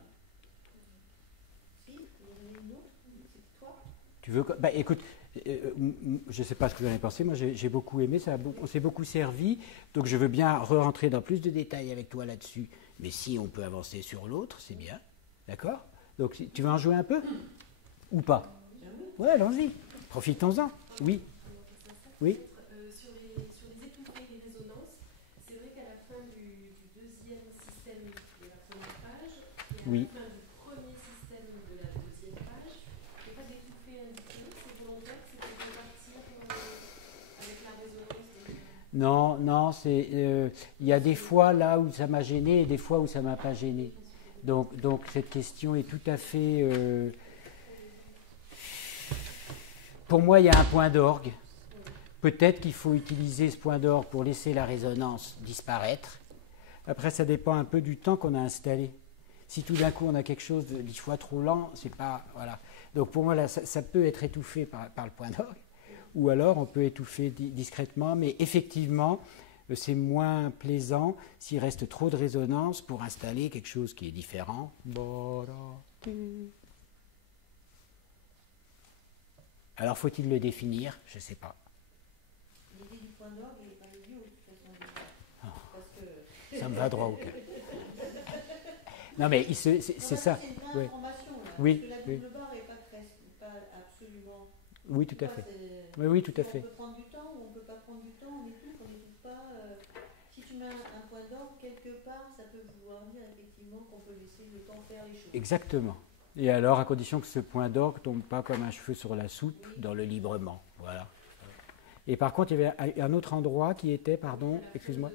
Si, il y en avait une autre, c'est toi. Tu veux bah, écoute, je ne sais pas ce que vous en avez pensé, moi j'ai beaucoup aimé, on s'est beaucoup servi, donc je veux bien re-rentrer dans plus de détails avec toi là-dessus, mais si on peut avancer sur l'autre, c'est bien, d'accord? Donc tu veux en jouer un peu? Ou pas? Ouais, allons-y, profitons-en, oui. Oui. Sur les étouffées, les résonances, c'est vrai qu'à la fin du deuxième système de la première page, et à Oui. la fin du premier système de la deuxième page, il n'y a pas d'étouffée indiquée, c'est volontaire, c'est pour repartir avec la résonance. Non, non, il y a des fois là où ça m'a gêné et des fois où ça m'a pas gêné. Donc cette question est tout à fait... Pour moi, il y a un point d'orgue. Peut-être qu'il faut utiliser ce point d'orgue pour laisser la résonance disparaître. Après, ça dépend un peu du temps qu'on a installé. Si tout d'un coup on a quelque chose de 10 fois trop lent, c'est pas... Voilà. Donc pour moi, là, ça peut être étouffé par le point d'orgue. Ou alors on peut étouffer discrètement, mais effectivement, c'est moins plaisant s'il reste trop de résonance pour installer quelque chose qui est différent. Alors faut-il le définir? Je ne sais pas. L'idée du point d'orgue, il n'est pas idiot, de toute façon. Oh. Parce que... Ça me va droit au cœur. Non mais c'est ça. C'est une vraie Oui. information, là. Oui, Parce que la oui. double barre n'est pas absolument... Oui, tout à fait. C'est- Oui, tout à fait. On peut prendre du temps ou on ne peut pas prendre du temps, on n'étouffe pas. Si tu mets un point d'orgue, quelque part, ça peut vouloir dire effectivement qu'on peut laisser le temps faire les choses. Exactement. Et alors, à condition que ce point d'orgue ne tombe pas comme un cheveu sur la soupe dans le librement. Voilà. Et par contre, il y avait un autre endroit qui était, pardon, excuse-moi. À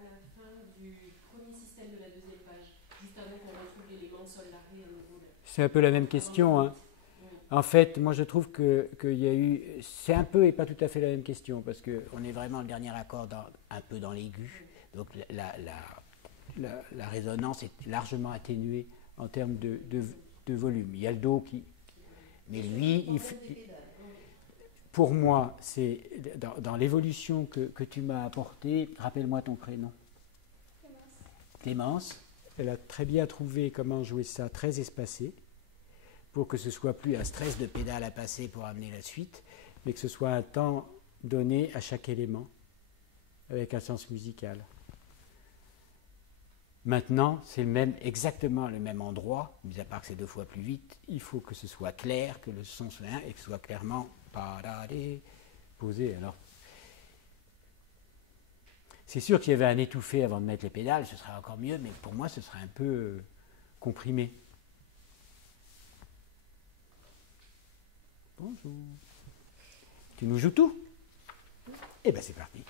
la fin du premier système de la deuxième page, juste avant qu'on retrouve l'élément sol, la ré à nouveau. C'est un peu la même question. Hein. En fait, moi je trouve qu'il y a eu... C'est un peu et pas tout à fait la même question, parce qu'on est vraiment le dernier accord un peu dans l'aigu. Donc la résonance est largement atténuée en termes de volume. Il y a le do qui... Mais lui, pour moi, c'est dans l'évolution que tu m'as apportée, rappelle-moi ton prénom. Clémence. Elle a très bien trouvé comment jouer ça très espacé, pour que ce soit plus un stress de pédale à passer pour amener la suite, mais que ce soit un temps donné à chaque élément, avec un sens musical. Maintenant, c'est exactement le même endroit, mis à part que c'est 2 fois plus vite, il faut que ce soit clair, que le son soit et que ce soit clairement posé. Alors, C'est sûr qu'il y avait un étouffé avant de mettre les pédales, ce serait encore mieux, mais pour moi, ce serait un peu comprimé. Bonjour. Tu nous joues tout? Eh bien, c'est parti.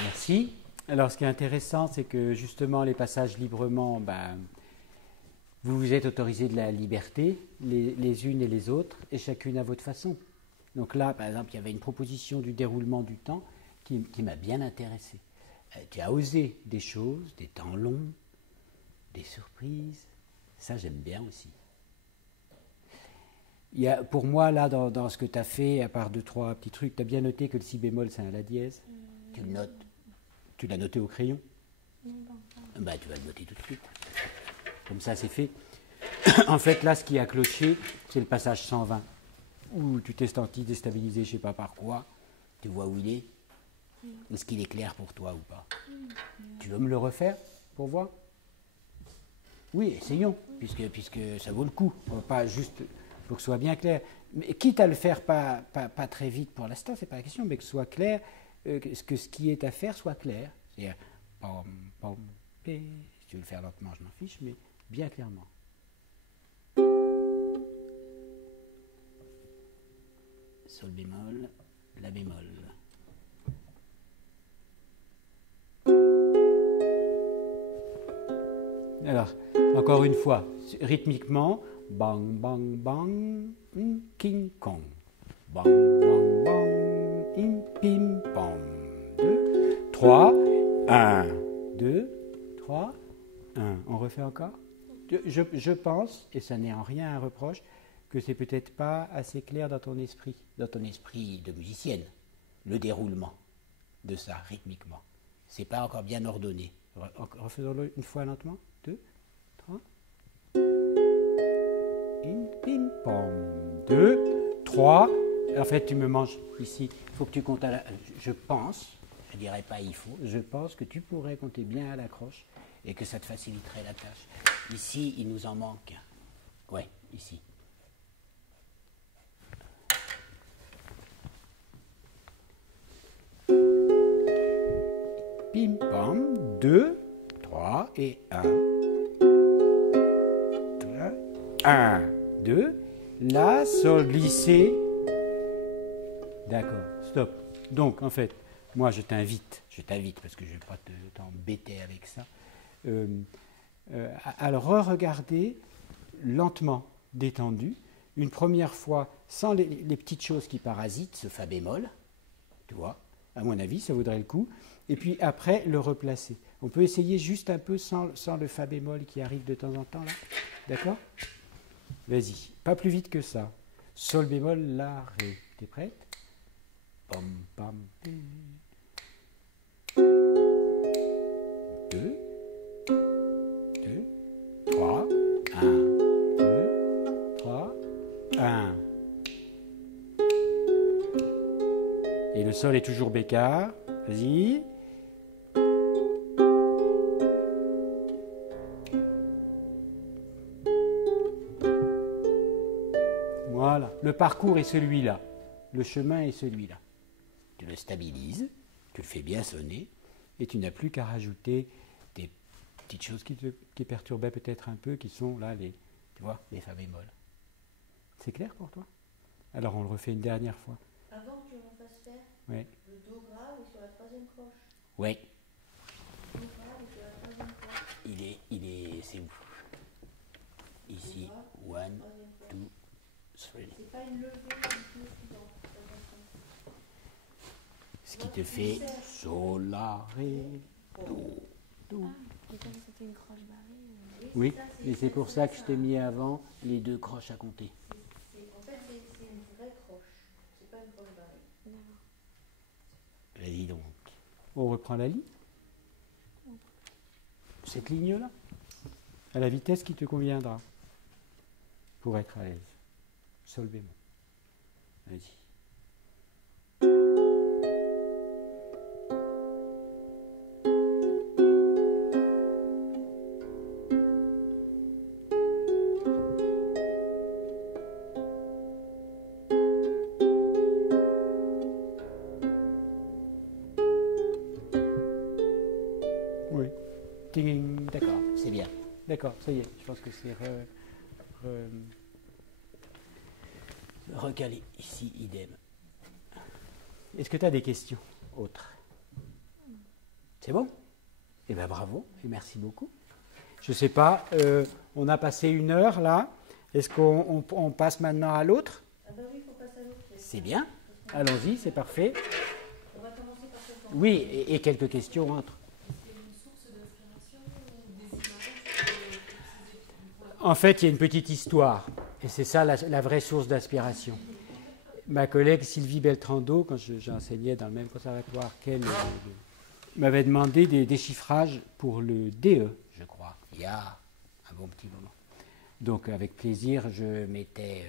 Merci. Alors, ce qui est intéressant, c'est que justement, les passages librement, vous vous êtes autorisé de la liberté, les unes et les autres, et chacune à votre façon. Donc là, par exemple, il y avait une proposition du déroulement du temps qui m'a bien intéressé. Tu as osé des choses, des temps longs, des surprises. Ça, j'aime bien aussi. Il y a, pour moi, là, dans ce que tu as fait, à part 2-3 petits trucs, tu as bien noté que le si bémol, c'est un la dièse. Tu le notes. Tu l'as noté au crayon? Non, Tu vas le noter tout de suite. Comme ça, c'est fait. En fait, là, ce qui a cloché, c'est le passage 120, où tu t'es senti déstabilisé, je ne sais pas par quoi. Tu vois où il est? Est-ce qu'il est clair pour toi ou pas? Tu veux me le refaire pour voir? Oui, essayons, puisque ça vaut le coup. On va pas juste pour que ce soit bien clair. Mais quitte à le faire pas très vite pour l'instant, c'est pas la question, mais que ce soit clair, que ce qui est à faire soit clair. C'est-à-dire, si tu veux le faire lentement, je m'en fiche, mais bien clairement. Sol bémol, la bémol. Alors, encore une fois, rythmiquement, bang, bang, bang, king, kong. Bang, bang, bang, pim, pam. 2, 3, 1, 2, 3, 1. On refait encore? Je pense, et ça n'est en rien un reproche, que c'est peut-être pas assez clair dans ton esprit de musicienne, le déroulement de ça, rythmiquement. C'est pas encore bien ordonné. Refaisons-le une fois lentement. 2, 3. Pim, pom. 2, 3. En fait, tu me manges ici. Il faut que tu comptes à la... Je pense, je dirais pas il faut, je pense que tu pourrais compter bien à la croche et que ça te faciliterait la tâche. Ici, il nous en manque un. Ouais, ici. Pim, pam, 2, 3 et 1. 1, 2. La, sol, glissé. D'accord, stop. Donc, en fait, moi, je t'invite, parce que je ne vais pas t'embêter avec ça, à le re-regarder lentement, détendu, une première fois, sans les petites choses qui parasitent, ce fa bémol, tu vois, à mon avis, ça vaudrait le coup, et puis après, le replacer. On peut essayer juste un peu sans le fa bémol qui arrive de temps en temps, là, d'accord? Vas-y, pas plus vite que ça. Sol bémol, la, ré. T'es prête? Pam, pam. 2, 3, 1, 2, 3, 1. Et le sol est toujours bécard. Vas-y. Voilà. Le parcours est celui-là. Le chemin est celui-là. Tu le stabilises, tu le fais bien sonner, et tu n'as plus qu'à rajouter des petites choses qui perturbaient peut-être un peu, qui sont là, tu vois, les fa bémol. C'est clair pour toi? Alors on le refait une dernière fois. Avant que tu me fasses faire Ouais. le do grave est sur la troisième croche. Oui. Do grave est sur la troisième croche. C'est où? Ici, 1, 2, 3. C'est pas une levée du tout suivante. Ce qui te fait sol, la, ré, do, do. Et comme c'était une croche barrée. Oui, et c'est pour ça que je t'ai mis avant les 2 croches à compter. En fait, c'est une vraie croche. C'est pas une croche barrée. D'accord. Vas-y donc. On reprend la ligne. Cette ligne-là, à la vitesse qui te conviendra, pour être à l'aise. Sol bémol. Vas-y. Oui. Ting, d'accord, c'est bien. D'accord, ça y est, je pense que c'est recalé. Ici, idem. Est-ce que tu as des questions autres? C'est bon? Eh bien, bravo et merci beaucoup. Je ne sais pas, on a passé 1 heure là. Est-ce qu'on passe maintenant à l'autre? Ah ben oui, il faut passer à l'autre. C'est bien. Allons-y, c'est parfait. On va commencer par cette fois. Oui, et quelques questions entre. C'est une source d'inspiration ou des images En fait, il y a une petite histoire, et c'est ça la vraie source d'inspiration. Ma collègue Sylvie Beltrando, quand j'enseignais dans le même conservatoire qu'elle, m'avait demandé des déchiffrages pour le DE, je crois, il y a un bon petit moment. Donc, avec plaisir, je m'étais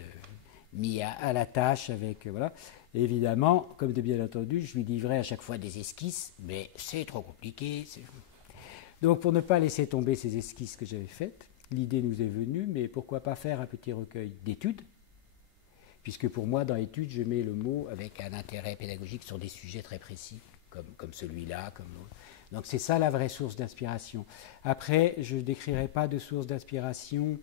mis à la tâche avec... voilà. Et évidemment, comme de bien entendu, je lui livrais à chaque fois des esquisses, mais c'est trop compliqué. Donc, pour ne pas laisser tomber ces esquisses que j'avais faites, l'idée nous est venue, mais pourquoi pas faire un petit recueil d'études, puisque pour moi, dans études, je mets le mot avec un intérêt pédagogique sur des sujets très précis, comme celui-là, comme l'autre. Donc c'est ça la vraie source d'inspiration. Après, je ne décrirai pas de source d'inspiration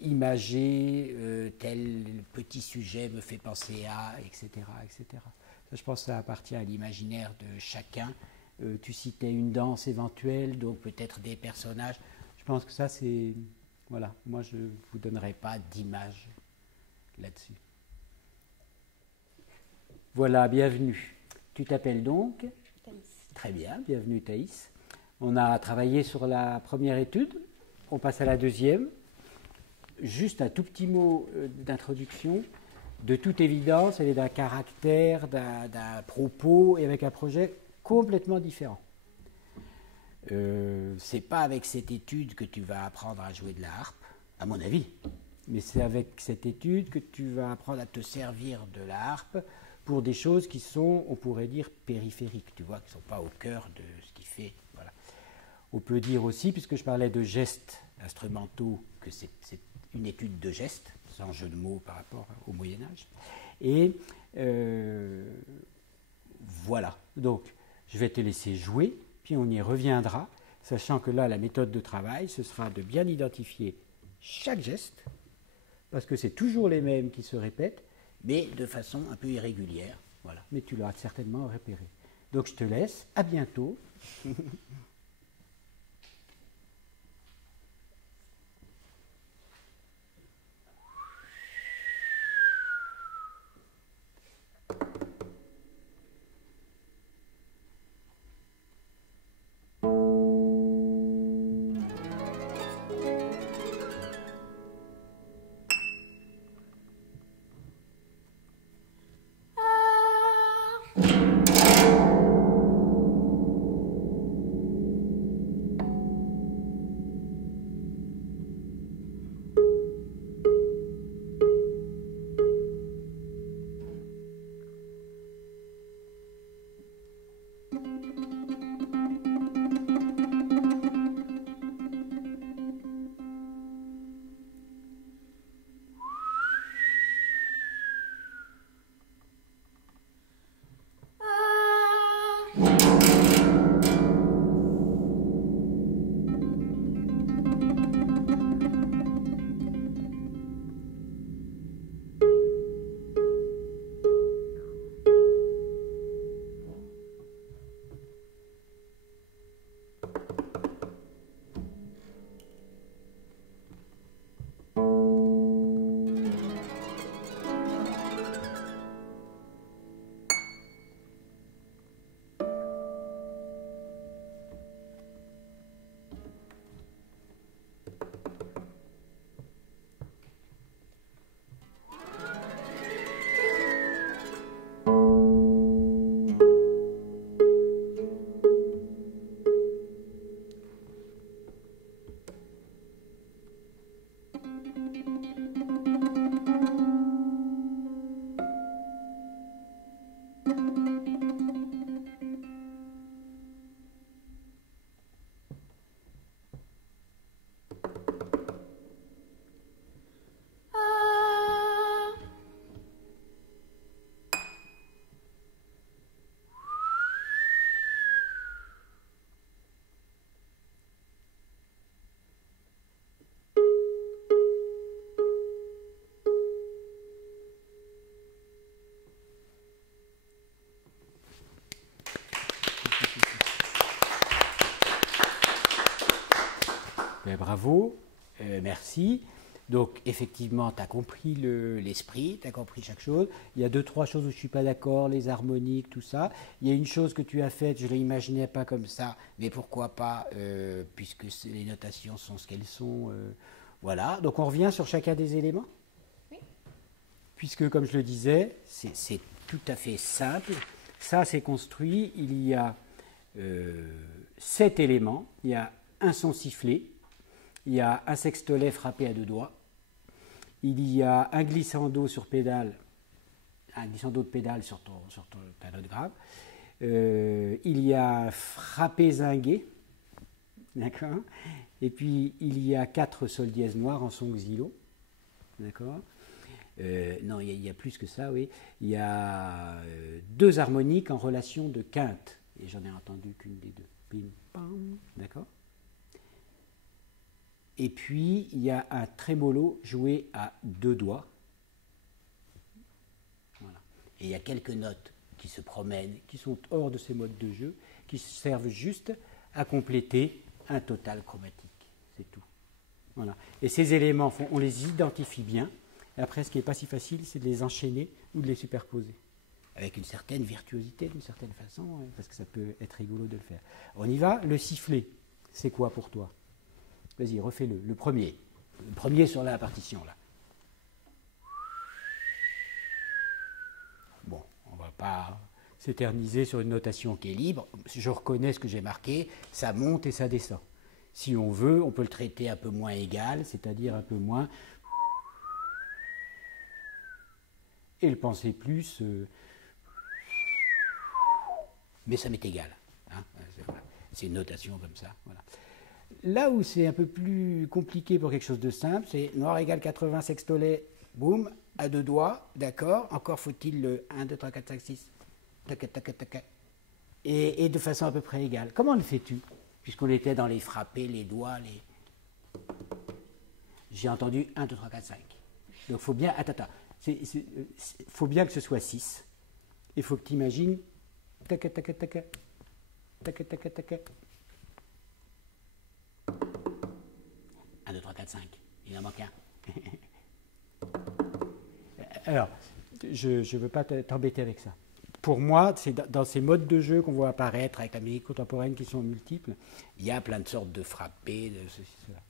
imagée, tel petit sujet me fait penser à, etc., etc. Ça, je pense que ça appartient à l'imaginaire de chacun. Tu citais une danse éventuelle, donc peut-être des personnages. Je pense que ça, c'est... Voilà, moi, je ne vous donnerai pas d'image là-dessus. Voilà, bienvenue. Tu t'appelles donc Thaïs. Très bien, bienvenue Thaïs. On a travaillé sur la première étude. on passe à la deuxième. Juste un tout petit mot d'introduction. De toute évidence, elle est d'un caractère, d'un propos et avec un projet complètement différent. C'est pas avec cette étude que tu vas apprendre à jouer de la harpe, à mon avis, mais c'est avec cette étude que tu vas apprendre à te servir de la harpe pour des choses qui sont, on pourrait dire, périphériques, tu vois, qui ne sont pas au cœur de ce qui fait. Voilà. On peut dire aussi, puisque je parlais de gestes instrumentaux, que c'est une étude de gestes, sans jeu de mots par rapport au Moyen-Âge. Et voilà. Donc, je vais te laisser jouer, puis on y reviendra, sachant que là, la méthode de travail, ce sera de bien identifier chaque geste, parce que c'est toujours les mêmes qui se répètent, mais de façon un peu irrégulière. Voilà. Mais tu l'as certainement repéré. Donc, je te laisse. À bientôt. Ben, bravo, merci. Donc, effectivement, tu as compris l'esprit, tu as compris chaque chose. Il y a 2-3 choses où je ne suis pas d'accord, les harmoniques, tout ça. Il y a une chose que tu as faite, je ne l'imaginais pas comme ça, mais pourquoi pas, puisque les notations sont ce qu'elles sont. Voilà, donc on revient sur chacun des éléments. Oui. Puisque, comme je le disais, c'est tout à fait simple. Ça, c'est construit. Il y a 7 éléments. Il y a un son sifflé. Il y a un sextolet frappé à 2 doigts. Il y a un glissando sur pédale, un glissando de pédale sur ta note grave. Il y a un frappé zingué, d'accord. Et puis il y a 4 sol dièse noirs en son xylo, d'accord. Non, il y a plus que ça, oui. Il y a 2 harmoniques en relation de quinte, et j'en ai entendu qu'une des 2. Pim, pam, d'accord. Et puis, il y a un trémolo joué à 2 doigts. Voilà. Et il y a quelques notes qui se promènent, qui sont hors de ces modes de jeu, qui servent juste à compléter un total chromatique. C'est tout. Voilà. Et ces éléments, on les identifie bien. Et après, ce qui n'est pas si facile, c'est de les enchaîner ou de les superposer. Avec une certaine virtuosité, d'une certaine façon, parce que ça peut être rigolo de le faire. On y va. Le sifflet, c'est quoi pour toi ? Vas-y, refais-le, le premier. Le premier sur la partition, là. Bon, on ne va pas s'éterniser sur une notation qui est libre. Je reconnais ce que j'ai marqué, ça monte et ça descend. Si on veut, on peut le traiter un peu moins égal, c'est-à-dire un peu moins... Et le penser plus... Mais ça m'est égal. Hein, c'est une notation comme ça. Voilà. Là où c'est un peu plus compliqué pour quelque chose de simple, c'est noir égale 80 sextolet, boum, à deux doigts, d'accord, encore faut-il le 1, 2, 3, 4, 5, 6, tac, tac, tac, et de façon à peu près égale. Comment le fais-tu? Puisqu'on était dans les frappés, les doigts, les... J'ai entendu 1, 2, 3, 4, 5. Donc il faut bien... Attends. Faut bien que ce soit 6. Il faut que tu imagines... Tac, tac, tac, tac, tac, tac, tac. 1, 2, 3, 4, 5. Il en manque un. Alors, je ne veux pas t'embêter avec ça. Pour moi, c'est dans ces modes de jeu qu'on voit apparaître avec la musique contemporaine qui sont multiples, il y a plein de sortes de frappés, de ceci, cela.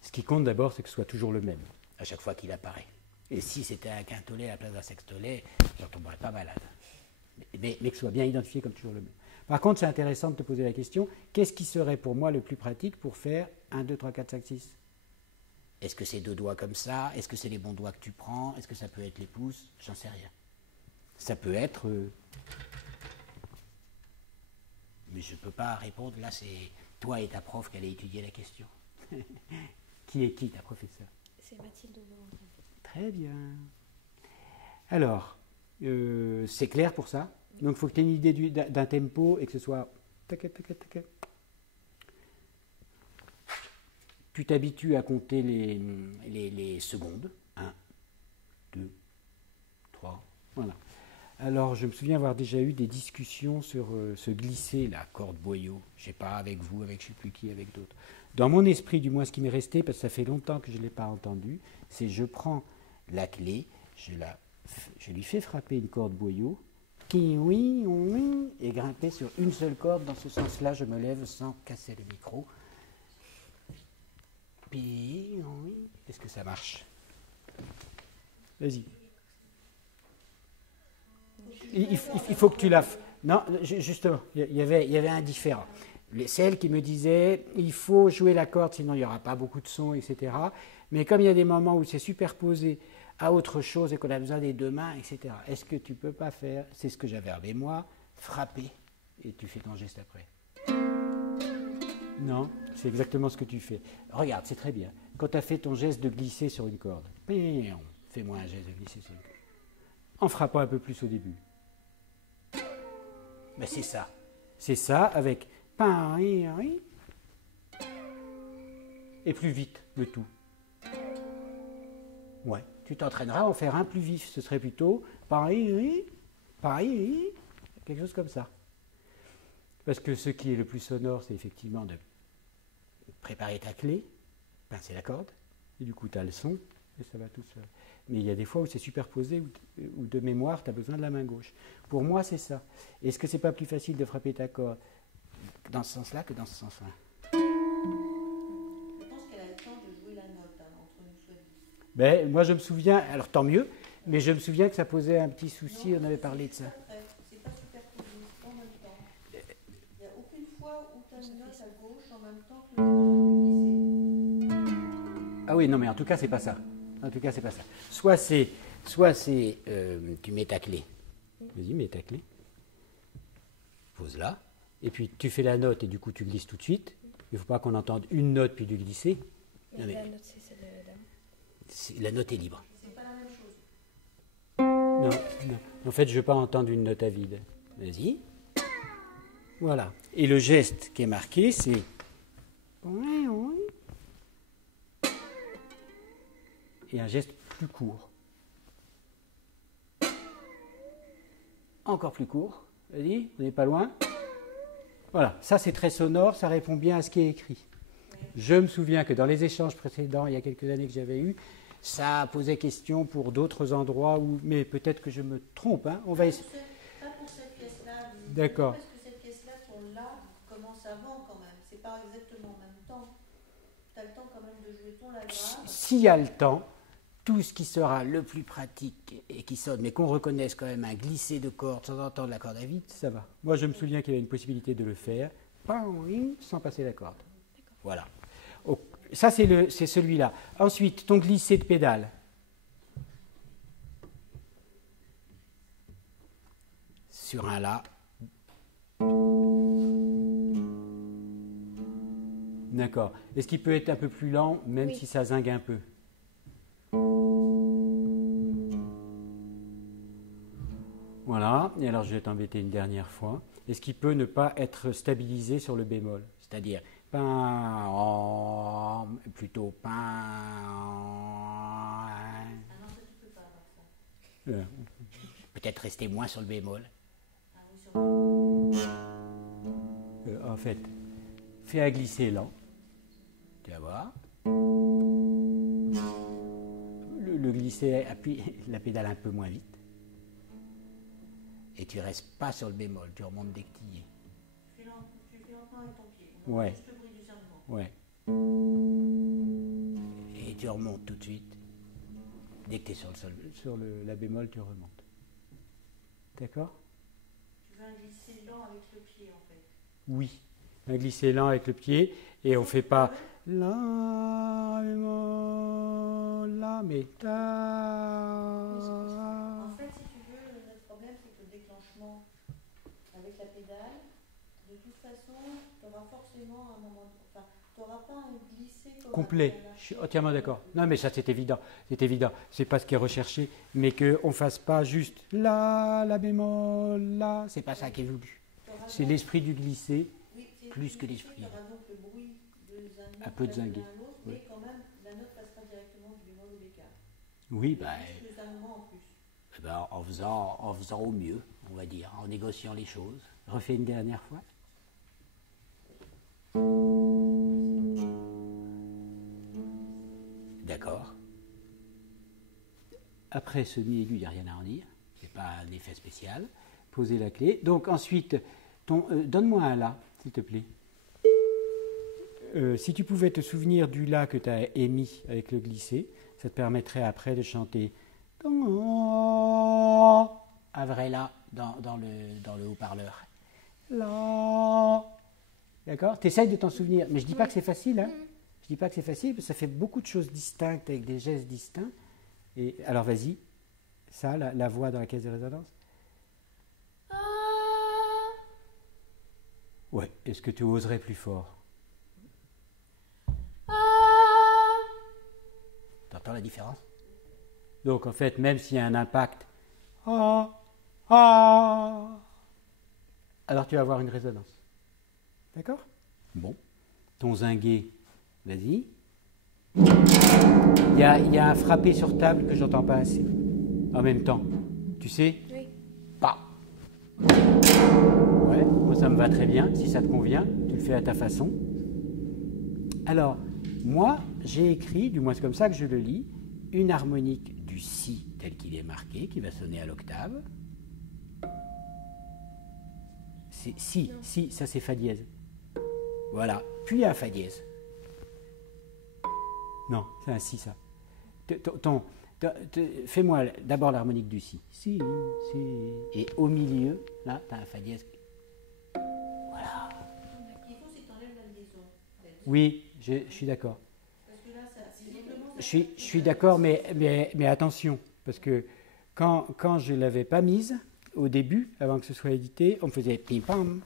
Ce qui compte d'abord, c'est que ce soit toujours le même, à chaque fois qu'il apparaît. Et si c'était un quintolet à la place d'un sextolet, je ne tomberais pas malade. Mais que ce soit bien identifié comme toujours le même. Par contre, c'est intéressant de te poser la question, qu'est-ce qui serait pour moi le plus pratique pour faire 1, 2, 3, 4, 5, 6 ? Est-ce que c'est deux doigts comme ça? Est-ce que c'est les bons doigts que tu prends? Est-ce que ça peut être les pouces? J'en sais rien. Ça peut être... Mais je ne peux pas répondre. Là, c'est toi et ta prof qui allez étudier la question. Qui est qui, ta professeure? C'est Mathilde Valentin. Très bien. Alors, c'est clair pour ça? Donc, il faut que tu aies une idée d'un tempo et que ce soit... Tac, tac, tac. Tu t'habitues à compter les secondes. 1, 2, 3, voilà. Alors, je me souviens avoir déjà eu des discussions sur ce glisser, la corde boyau. Je ne sais pas, avec vous, avec je ne sais plus qui, avec d'autres. Dans mon esprit, du moins, ce qui m'est resté, parce que ça fait longtemps que je ne l'ai pas entendu, c'est je prends la clé, je lui fais frapper une corde boyau, et grimper sur une seule corde. Dans ce sens-là, je me lève sans casser le micro. Est-ce que ça marche? Vas-y. Il faut que tu la... Non, justement, il y avait un différent. Celle qui me disait, il faut jouer la corde, sinon il n'y aura pas beaucoup de son, etc. Mais comme il y a des moments où c'est superposé à autre chose et qu'on a besoin des deux mains, etc. Est-ce que tu ne peux pas faire, c'est ce que j'avais en mémoire, frapper, et tu fais ton geste après? Non, c'est exactement ce que tu fais. Regarde, c'est très bien. Quand tu as fait ton geste de glisser sur une corde, fais-moi un geste de glisser sur une corde. En frappant un peu plus au début. Ben c'est ça. C'est ça avec... Et plus vite, le tout. Ouais, tu t'entraîneras à en faire un plus vif. Ce serait plutôt... quelque chose comme ça. Parce que ce qui est le plus sonore, c'est effectivement de préparer ta clé, pincer la corde, et du coup tu as le son, et ça va tout seul. Mais il y a des fois où c'est superposé, ou de mémoire, tu as besoin de la main gauche. Pour moi, c'est ça. Est-ce que c'est pas plus facile de frapper ta corde dans ce sens-là que dans ce sens-là? Je pense qu'elle a le temps de jouer la note entre une choisie. Ben, moi, je me souviens, alors tant mieux, mais je me souvian que ça posait un petit souci, Non, on avait parlé de ça. C'est pas superposé, c'est en même temps. Il n'y a aucune fois où tu as une note à gauche en même temps que le lycée. Ah oui, non, mais en tout cas, c'est pas ça. En tout cas, c'est pas ça. Soit c'est, tu mets ta clé. Vas-y, mets ta clé. Pose-la. Et puis, tu fais la note et du coup, tu glisses tout de suite. Il ne faut pas qu'on entende une note puis du glisser. Non, mais La note, c'est celle de la dame. la note est libre. C'est pas la même chose. Non. En fait, je ne veux pas entendre une note à vide. Vas-y. Voilà. Et le geste qui est marqué, c'est... Et un geste plus court. Encore plus court. Vas-y, on n'est pas loin. Voilà, ça c'est très sonore, ça répond bien à ce qui est écrit. Je me souviens que dans les échanges précédents, il y a quelques années que j'avais eu, ça posait question pour d'autres endroits, mais peut-être que je me trompe. Hein. On va essayer. Pas pour cette pièce-là. D'accord. Parce que cette pièce-là, ton là commence avant quand même. C'est pas exactement en même temps. Ta jouer ton la grave. S'il y a le temps, tout ce qui sera le plus pratique et qui sonne, mais qu'on reconnaisse quand même un glissé de corde sans entendre la corde à vide, ça va. Moi, je me souviens qu'il y avait une possibilité de le faire sans passer la corde. Voilà. Ça, c'est celui-là. Ensuite, ton glissé de pédale. Sur un La. D'accord. Est-ce qu'il peut être un peu plus lent, même Oui. si ça zingue un peu? Voilà. Et alors, je vais t'embêter une dernière fois. Est-ce qu'il peut ne pas être stabilisé sur le bémol? C'est-à-dire, plutôt Ah non, ça tu peux pas avoir ça. peut-être rester moins sur le bémol. Ah oui, sur le... En fait, fais un glissé lent. Tu vas voir. Le glisser, appuie la pédale un peu moins vite. Et tu restes pas sur le bémol, tu remontes dès que tu y es. Tu fais lentement avec ton pied. Donc, Ouais. juste le bruit du serment. Ouais. Et tu remontes tout de suite. Dès que tu es sur la bémol, tu remontes. D'accord? Tu veux un glisser lent avec le pied en fait. Oui. Un glisser lent avec le pied. Et on ne fait pas la, bémol, la, mais ta. En fait, si tu veux, notre problème c'est que le déclenchement avec la pédale, de toute façon, tu auras forcément un moment. Enfin, tu n'auras pas un glissé comme Complet, je suis entièrement d'accord. Non, mais ça c'est évident, c'est évident. C'est pas ce qui est recherché, mais qu'on ne fasse pas juste la bémol, la. C'est pas ça qui est voulu. C'est l'esprit du glissé, plus que l'esprit. Tu auras donc le bruit de zinguement Un peu de zinguer. mais Oui. quand même, la note passera directement du bémol au bécard. Oui, bah, Plus le zinguement en plus. en faisant au mieux, on va dire, en négociant les choses. Refais une dernière fois. D'accord. Après ce mi aigu, il n'y a rien à en dire. Ce n'est pas un effet spécial. Posez la clé. Donc ensuite, donne-moi un La, s'il te plaît. Si tu pouvais te souvenir du La que tu as émis avec le glissé, ça te permettrait après de chanter un vrai La dans le haut-parleur. La. D'accord? Tu essayes de t'en souvenir. Mais je ne dis pas que c'est facile. Hein? Je dis pas que c'est facile, parce que ça fait beaucoup de choses distinctes avec des gestes distincts. Et alors vas-y, ça, la voix dans la caisse de résonance. Ouais. Est-ce que tu oserais plus fort? T'entends la différence? Donc en fait, même s'il y a un impact, alors tu vas avoir une résonance. D'accord? Bon. Ton zingué, vas-y. Il y a un frappé sur table que j'entends pas assez. En même temps. Tu sais? Oui. Pas. Ouais, moi ça me va très bien. Si ça te convient, tu le fais à ta façon. Alors, moi, j'ai écrit, du moins c'est comme ça que je le lis, une harmonique du Si tel qu'il est marqué, qui va sonner à l'octave. C'est Si, ça c'est Fa dièse. Voilà, puis un Fa dièse. Non, c'est un Si, ça. Fais-moi d'abord l'harmonique du Si. Si, Si. Et au milieu, là, tu as un Fa dièse. Voilà. Ce qu'il faut, c'est que tu enlèves la liaison. Oui, je suis d'accord. Parce que là, visiblement, ça Je suis d'accord, mais attention, parce que quand je ne l'avais pas mise, au début, avant que ce soit édité, on me faisait pim-pam.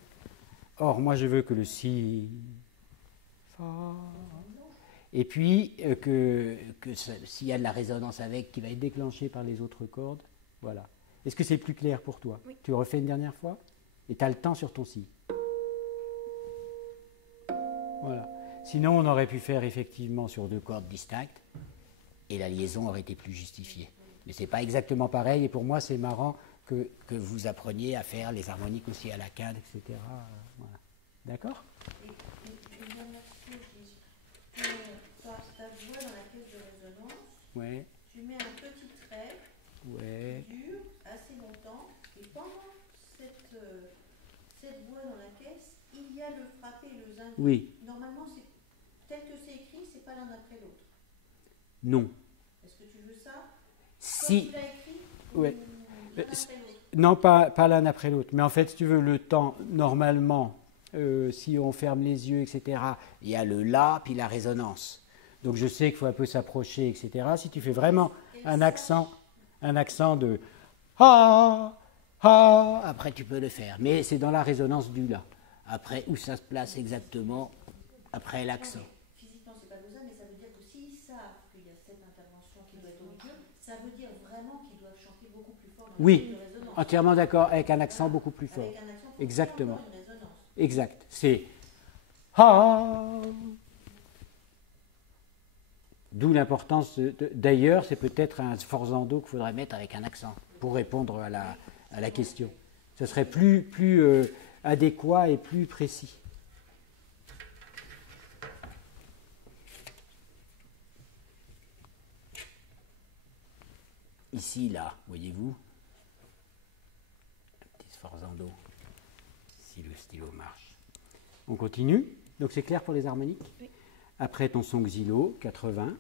Or, moi, je veux que le Si, Fa. Et puis, s'il y a de la résonance avec, qui va être déclenchée par les autres cordes, voilà. Est-ce que c'est plus clair pour toi? Oui. Tu refais une dernière fois? Et tu as le temps sur ton Si. Voilà. Sinon, on aurait pu faire effectivement sur deux cordes distinctes, et la liaison aurait été plus justifiée. Mais ce n'est pas exactement pareil, et pour moi, c'est marrant que vous appreniez à faire les harmoniques aussi à la quinte, etc. Voilà. D'accord? Et une dernière chose, ta voix dans la caisse de résonance, Ouais, tu mets un petit trait ouais. qui dure assez longtemps, et pendant cette voix dans la caisse, il y a le frappé et le zingué. Oui, Normalement, tel que c'est écrit, c'est pas l'un après l'autre. Non. Est-ce que tu veux ça? Si. Comme tu l'as écrit Ouais. l'un après l'autre. Non, pas l'un après l'autre. Mais en fait, si tu veux, le temps, normalement, si on ferme les yeux, etc., il y a le la, puis la résonance. Donc je sais qu'il faut un peu s'approcher, etc. Si tu fais vraiment un accent de ha, ha, après tu peux le faire. Mais c'est dans la résonance du la. Après, où ça se place exactement, après l'accent. Physiquement, c'est pas besoin, mais ça veut dire que s'ils savent qu'il y a cette intervention qui doit être au milieu, ça veut dire vraiment qu'ils doivent chanter beaucoup plus fort dans Oui, la résonance. entièrement d'accord, avec un accent beaucoup plus fort. Avec un accent pour Exactement. faire une résonance. Exact. C'est ha. D'où l'importance. D'ailleurs, c'est peut-être un sforzando qu'il faudrait mettre avec un accent pour répondre à la question. Ce serait plus adéquat et plus précis. Ici, là, voyez-vous, un petit sforzando, si le stylo marche. On continue. Donc c'est clair pour les harmoniques? Oui. Après ton son xylo, 80,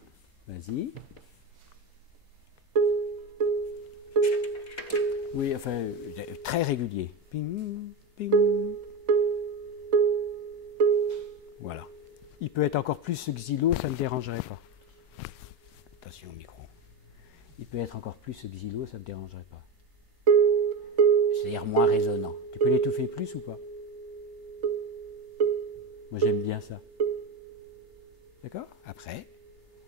vas-y. Oui, enfin, très régulier. Ping, ping. Voilà. Il peut être encore plus xylo, ça ne me dérangerait pas. Attention au micro. Il peut être encore plus xylo, ça ne me dérangerait pas. C'est-à-dire moins résonnant. Tu peux l'étouffer plus ou pas? Moi, j'aime bien ça. D'accord? Après.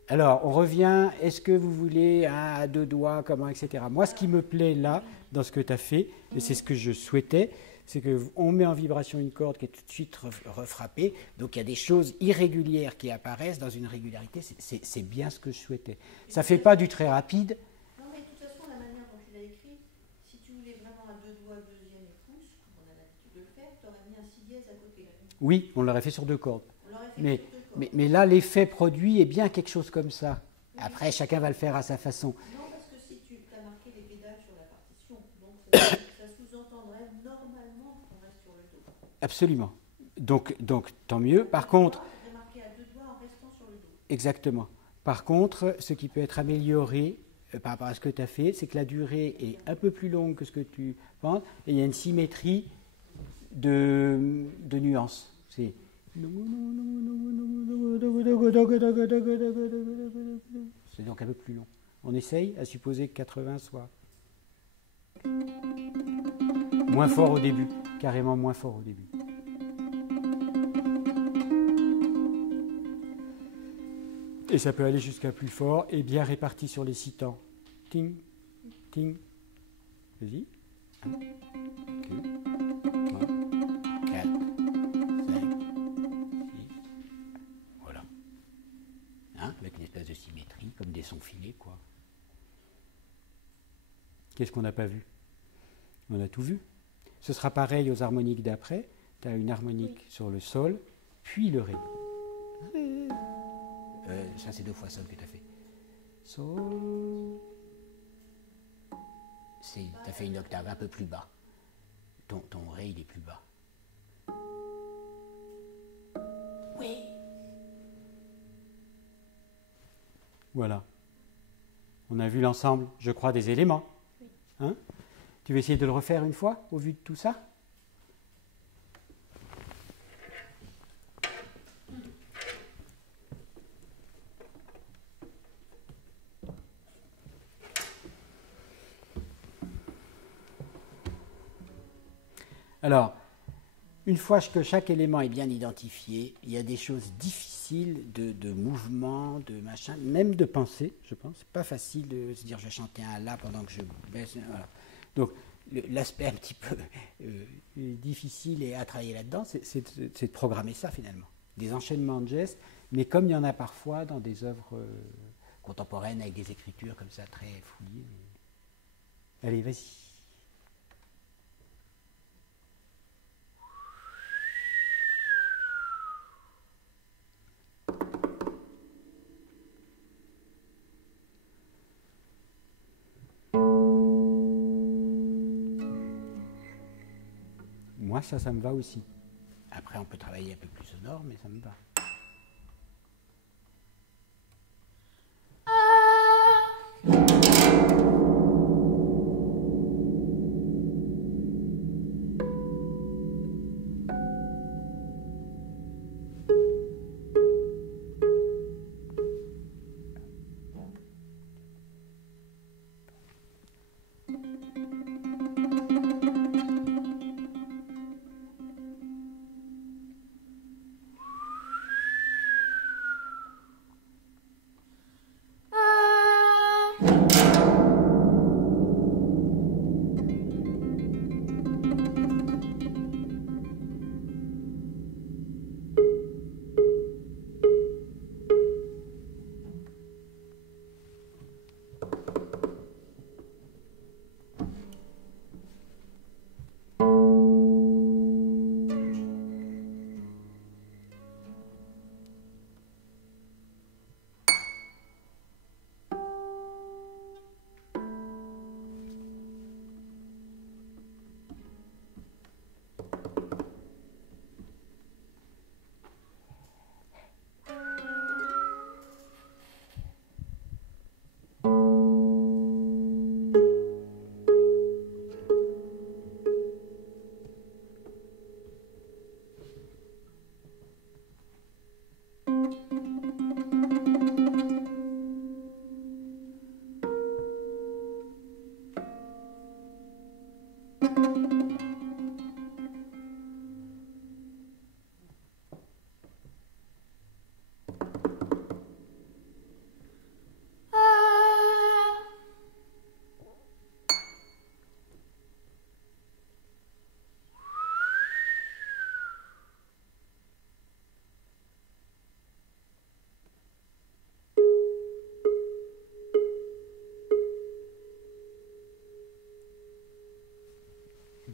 Alors, on revient. Est-ce que vous voulez à deux doigts, comment, etc. Moi, ce qui me plaît là, dans ce que tu as fait, et c'est ce que je souhaitais, c'est qu'on met en vibration une corde qui est tout de suite refrappée. Donc, il y a des choses irrégulières qui apparaissent dans une régularité. C'est bien ce que je souhaitais. Ça ne fait pas du très rapide. Non, mais de toute façon, la manière dont tu l'as écrit, si tu voulais vraiment à deux doigts, deuxième et pouce, comme on a l'habitude de le faire, tu aurais mis un si dièse à côté. Oui, on l'aurait fait sur deux cordes. On l'aurait fait Mais, sur deux cordes. mais là, l'effet produit est bien quelque chose comme ça. Après, chacun va le faire à sa façon. Non, parce que si tu as marqué les pédales sur la partition, donc ça sous-entendrait normalement qu'on reste sur le dos. Absolument. Donc tant mieux. Par contre, Tu as marqué à deux doigts en restant sur le dos. exactement. Par contre, ce qui peut être amélioré par rapport à ce que tu as fait, c'est que la durée est un peu plus longue que ce que tu penses, et il y a une symétrie de nuances. C'est donc un peu plus long. On essaye, à supposer que 80 soit moins fort au début, carrément moins fort au début. Et ça peut aller jusqu'à plus fort et bien réparti sur les 6 temps. Ting, ting. Vas-y. 1, 2, 3, 4, 5, 6. Voilà. Hein, avec une espèce de symétrie, comme des sons filés, quoi. Qu'est-ce qu'on n'a pas vu? On a tout vu. Ce sera pareil aux harmoniques d'après. Tu as une harmonique sur le sol, puis le ré. Ça, c'est 2 fois sol que tu as fait. Sol. Tu as fait une octave un peu plus bas. Ton ré, il est plus bas. Oui. Voilà. On a vu l'ensemble, je crois, des éléments. Hein? Tu veux essayer de le refaire une fois, au vu de tout ça? Alors, une fois que chaque élément est bien identifié, il y a des choses difficiles de mouvement, de machin, même de pensée, je pense. C'est pas facile de se dire je vais chanter un la pendant que je baisse. Voilà. Donc, l'aspect un petit peu difficile et à travailler là-dedans, c'est de programmer ça finalement. Des enchaînements de gestes, mais comme il y en a parfois dans des œuvres contemporaines avec des écritures comme ça très fouillées. Allez, vas-y. Moi, ça me va aussi. Après, on peut travailler un peu plus sonore, mais ça me va.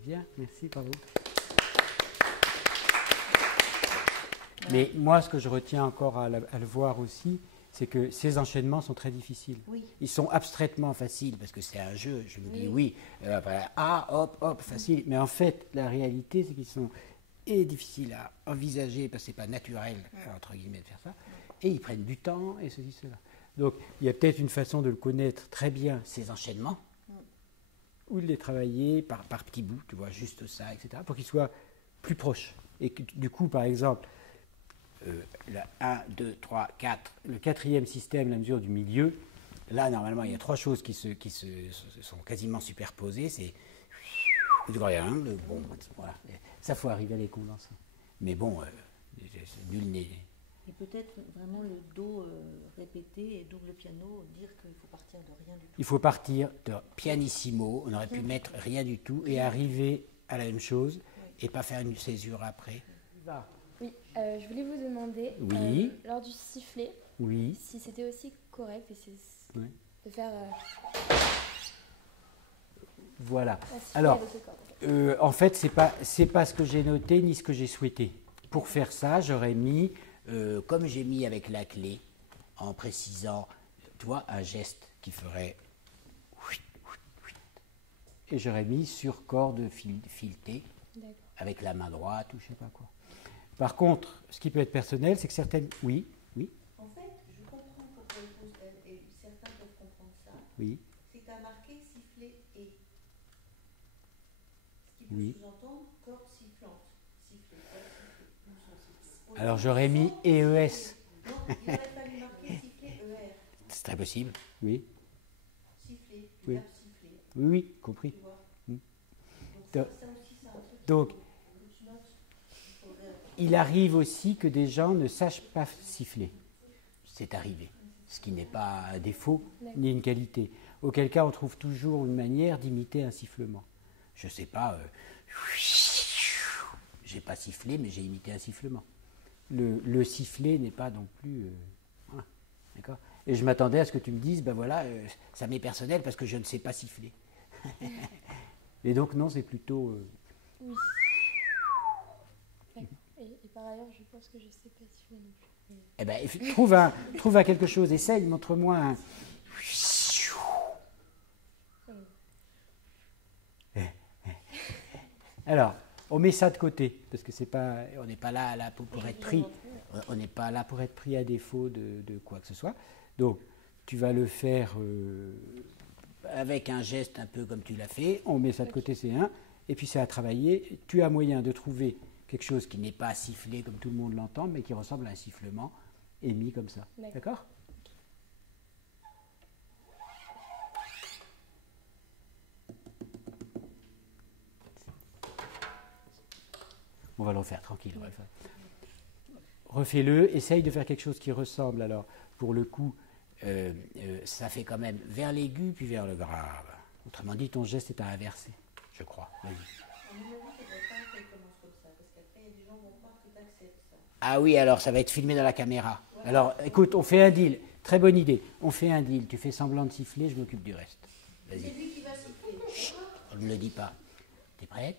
bien, merci, bravo. Mais moi, ce que je retiens encore à le voir aussi, c'est que ces enchaînements sont très difficiles. Oui. Ils sont abstraitement faciles, parce que c'est un jeu, je me dis oui, hop, hop, facile. Mais en fait, la réalité, c'est qu'ils sont difficiles à envisager, parce que ce n'est pas naturel, entre guillemets, de faire ça, et ils prennent du temps, et ceci, cela. Donc, il y a peut-être une façon de le connaître très bien, ces enchaînements, ou de les travailler par petits bouts, tu vois, juste ça, etc., pour qu'ils soient plus proches. Et que, du coup, par exemple, le 1, 2, 3, 4, le quatrième système, la mesure du milieu, là, normalement, il y a trois choses qui sont quasiment superposées. C'est rien, bon, voilà. Ça, faut arriver à les condenser. Mais bon, nul n'est... Et peut-être vraiment le do répété et double piano, dire qu'il faut partir de rien du tout. Il faut partir de pianissimo, on aurait pu mettre rien du tout et arriver à la même chose et pas faire une césure après. Oui, je voulais vous demander, Oui. Lors du sifflet, Oui. si c'était aussi correct Oui. de faire Voilà. un sifflet Alors, avec les cordes. en fait, c'est pas ce que j'ai noté ni ce que j'ai souhaité. Pour faire ça, j'aurais mis, comme j'ai mis avec la clé, en précisant, tu vois, un geste qui ferait... Et j'aurais mis sur corde filetée, D'accord. avec la main droite ou je sais pas quoi. Par contre, ce qui peut être personnel, c'est que certaines... Oui, En fait, je comprends pourquoi et certains peuvent comprendre ça. oui, C'est que tu as marqué siffler et. Ce qui peut oui. sous-entendre corde sifflante. Siffler, corde siffler. Alors j'aurais mis EES. Non, il aurait fallu marquer siffler ER. C'est très possible, oui. Siffler, Oui. du verbe siffler. Oui, oui, compris. Tu vois. Mm. Donc ça aussi, c'est un truc Donc, que tu notes. Il faudrait... il arrive aussi que des gens ne sachent pas siffler. C'est arrivé. Ce qui n'est pas un défaut ni une qualité. Auquel cas, on trouve toujours une manière d'imiter un sifflement. Je ne sais pas, j'ai pas sifflé, mais j'ai imité un sifflement. Le sifflet n'est pas non plus... voilà. D'accord ? Et je m'attendais à ce que tu me dises, ben voilà, ça m'est personnel parce que je ne sais pas siffler. Et donc non, c'est plutôt... Oui. D'accord. Et par ailleurs, je pense que je ne sais pas siffler non plus. Eh ben, trouve un quelque chose, essaye, montre-moi un... Alors, on met ça de côté, parce que c'est pas, on n'est pas là pour être pris. On n'est pas là pour être pris à défaut de quoi que ce soit. Donc, tu vas le faire avec un geste un peu comme tu l'as fait. On met ça de côté, c'est un. Et puis, c'est à travailler. Tu as moyen de trouver quelque chose qui n'est pas sifflé comme tout le monde l'entend, mais qui ressemble à un sifflement émis comme ça. D'accord ? On va le refaire tranquille. Refais-le, essaye de faire quelque chose qui ressemble. Alors, pour le coup, ça fait quand même vers l'aigu puis vers le grave. Autrement dit, ton geste est à inverser, je crois. Vas-y. À mon avis, il ne faudrait pas qu'elle commence comme ça, parce qu'après, il y a des gens qui vont croire que tu acceptes ça. Ah oui, alors ça va être filmé dans la caméra. Ouais. Alors, écoute, on fait un deal. Très bonne idée. On fait un deal. Tu fais semblant de siffler, je m'occupe du reste. Vas-y. C'est lui qui va siffler. Chut, on ne le dit pas. T'es prête ?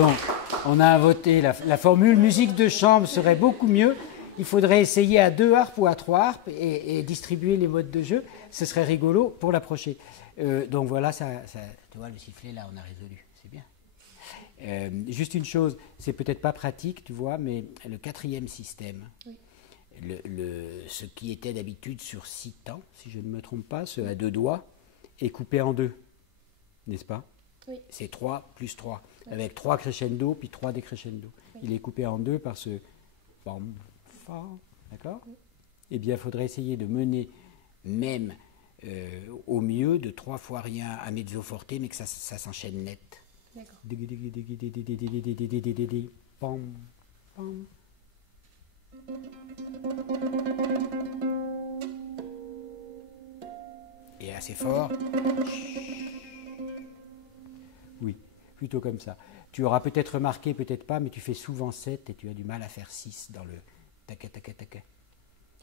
Donc, on a inventé la formule musique de chambre serait beaucoup mieux. Il faudrait essayer à 2 harpes ou à 3 harpes et distribuer les modes de jeu. Ce serait rigolo pour l'approcher. Donc voilà, tu vois, le sifflet, là, on a résolu. C'est bien. Juste une chose, c'est peut-être pas pratique, tu vois, mais le 4e système, oui. Ce qui était d'habitude sur 6 temps, si je ne me trompe pas, ce à 2 doigts, est coupé en 2, n'est-ce pas? Oui. C'est 3 plus 3, oui. Avec 3 crescendo puis 3 décrescendo. Oui. Il est coupé en 2 par ce bam, fa, d'accord? Oui. Eh bien, il faudrait essayer de mener même au mieux de 3 fois rien à mezzo forte, mais que ça s'enchaîne net. D'accord. Pam, pam. Et assez fort. Oui, plutôt comme ça. Tu auras peut-être remarqué, peut-être pas, mais tu fais souvent 7 et tu as du mal à faire 6 dans le taca taca taca.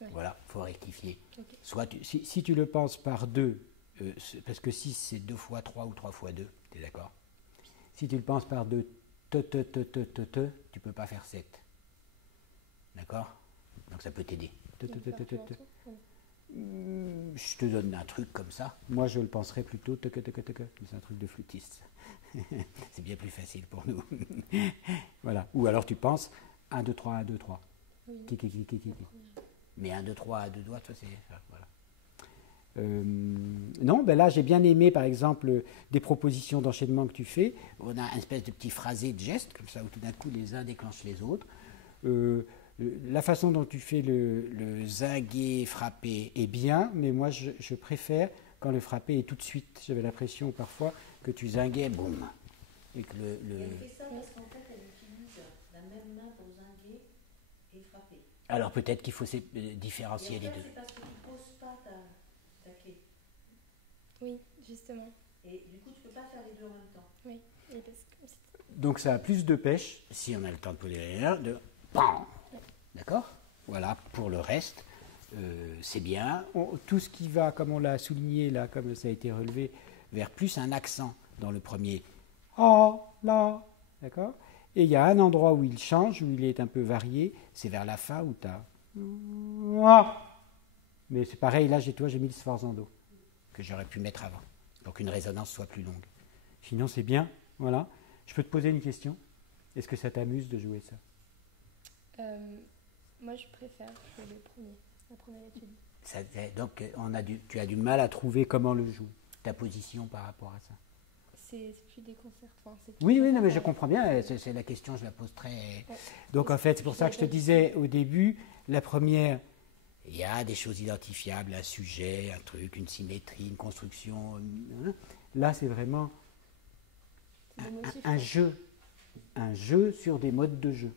Ouais. Voilà, il faut rectifier. Okay. Soit si tu le penses par 2, parce que 6 c'est 2 fois 3 ou 3 fois 2, tu es d'accord? Si tu le penses par 2, tu ne peux pas faire 7. D'accord? Donc ça peut t'aider. Je te donne un truc comme ça. Moi je le penserais plutôt, c'est un truc de flûtiste. C'est bien plus facile pour nous. Voilà. Ou alors tu penses 1, 2, 3, 1, 2, 3. Oui. Mais 1, 2, 3 à 2 doigts, toi c'est ça. Voilà. Non, ben là j'ai bien aimé par exemple des propositions d'enchaînement que tu fais. On a un espèce de petit phrasé de gestes comme ça où tout d'un coup les uns déclenchent les autres. La façon dont tu fais le zingué frappé est bien, mais moi je préfère quand le frappé est tout de suite. J'avais l'impression parfois que tu zinguais, boum. Et que Elle fait ça parce qu'en fait elle utilise la même main pour zinguer et frapper. Alors peut-être qu'il faut différencier les deux. C'est parce que tu ne poses pas ta clé. Oui, justement. Et du coup tu ne peux pas faire les deux en même temps. Oui. Et donc ça a plus de pêche, si on a le temps de poser les deux, de PAM. D'accord? Voilà, pour le reste, c'est bien. Tout ce qui va, comme on l'a souligné là, comme ça a été relevé, vers plus un accent dans le premier. Ah, là, d'accord? Et il y a un endroit où il change, où il est un peu varié, c'est vers la fin où tu as. Mais c'est pareil, là j'ai mis le sforzando, que j'aurais pu mettre avant, pour qu'une résonance soit plus longue. Sinon c'est bien, voilà. Je peux te poser une question? Est-ce que ça t'amuse de jouer ça? Moi, je préfère jouer la première étude. Donc, tu as du mal à trouver comment le joue, ta position par rapport à ça. C'est plus déconcertant. Oui, non, mais je comprends bien. C'est la question, je la pose très. Ouais. Donc, en fait, c'est pour ça que je te disais au début, la première, il y a des choses identifiables, un sujet, un truc, une symétrie, une construction. Là, c'est vraiment un jeu sur des modes de jeu.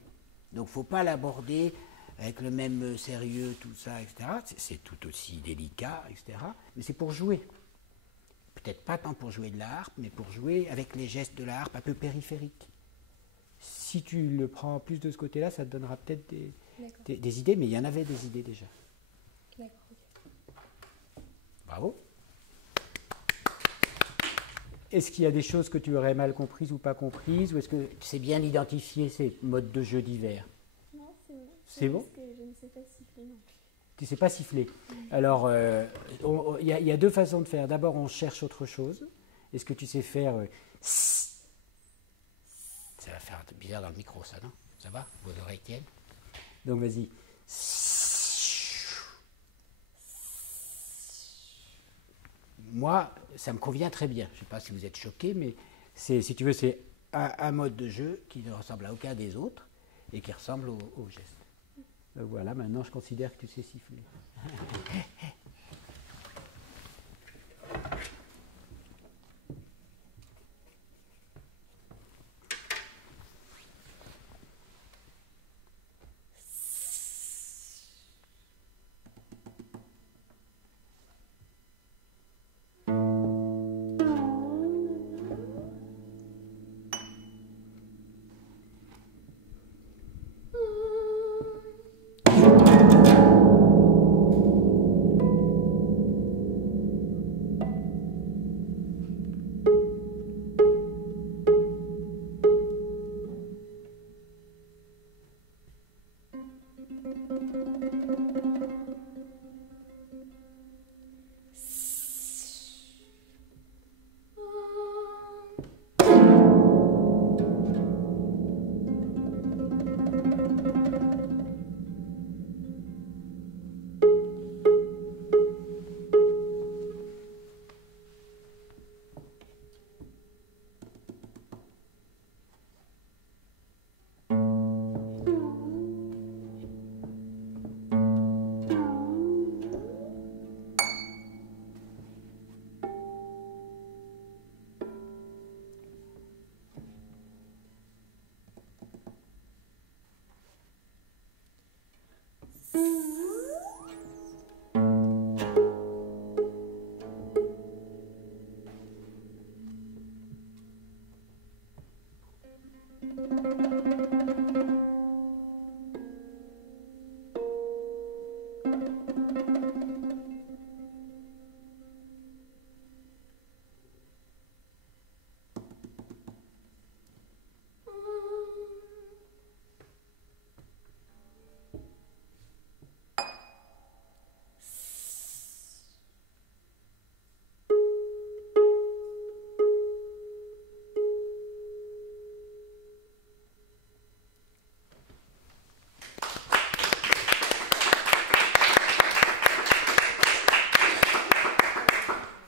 Donc, il ne faut pas l'aborder avec le même sérieux, tout ça, etc. C'est tout aussi délicat, etc. Mais c'est pour jouer. Peut-être pas tant pour jouer de la harpe, mais pour jouer avec les gestes de la harpe un peu périphériques. Si tu le prends plus de ce côté-là, ça te donnera peut-être des idées, mais il y en avait des idées déjà. D'accord. Bravo. Est-ce qu'il y a des choses que tu aurais mal comprises ou pas comprises, ou est-ce que tu sais bien identifier ces modes de jeu divers? Non, c'est bon. C'est bon? Parce que je ne sais pas siffler non plus. Tu ne sais pas siffler. Alors, il y a deux façons de faire. D'abord, on cherche autre chose. Est-ce que tu sais faire... Ça va faire bizarre dans le micro, ça, non? Ça va? Vos oreilles tiennent? Donc, vas-y. Moi, ça me convient très bien. Je ne sais pas si vous êtes choqués, mais si tu veux, c'est un mode de jeu qui ne ressemble à aucun des autres et qui ressemble au geste. Donc voilà, maintenant je considère que tu sais siffler.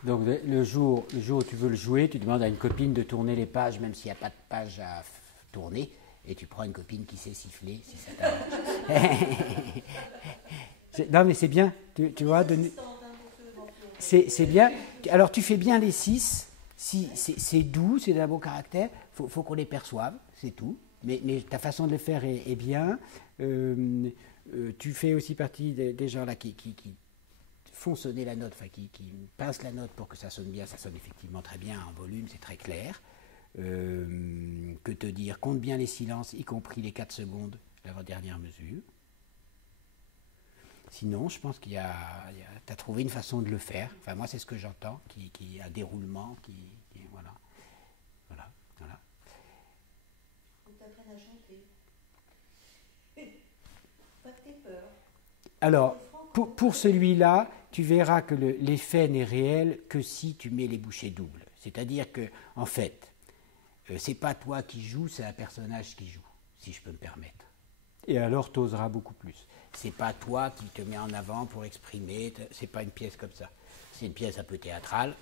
Donc le jour où tu veux le jouer, tu demandes à une copine de tourner les pages, même s'il n'y a pas de page à tourner, et tu prends une copine qui sait siffler, si ça t'arrange. Non mais c'est bien, tu vois, c'est bien. Alors tu fais bien les 6, si, c'est doux, c'est d'un beau caractère, faut qu'on les perçoive, c'est tout. Mais ta façon de le faire est bien. Tu fais aussi partie des gens là qui font sonner la note, enfin qui pincent la note pour que ça sonne bien. Ça sonne effectivement très bien en volume, c'est très clair. Que te dire, compte bien les silences, y compris les 4 secondes, l'avant-dernière mesure. Sinon, je pense qu'il y a tu as trouvé une façon de le faire. Enfin, moi, c'est ce que j'entends, qui a un déroulement, voilà. Faut que t'apprennes à chanter. Pas que t'aies peur. Alors, pour celui-là, tu verras que l'effet n'est réel que si tu mets les bouchées doubles. C'est-à-dire que, en fait, c'est pas toi qui joues, c'est un personnage qui joue, si je peux me permettre. Et alors, tu oseras beaucoup plus. C'est pas toi qui te mets en avant pour exprimer, c'est pas une pièce comme ça. C'est une pièce un peu théâtrale.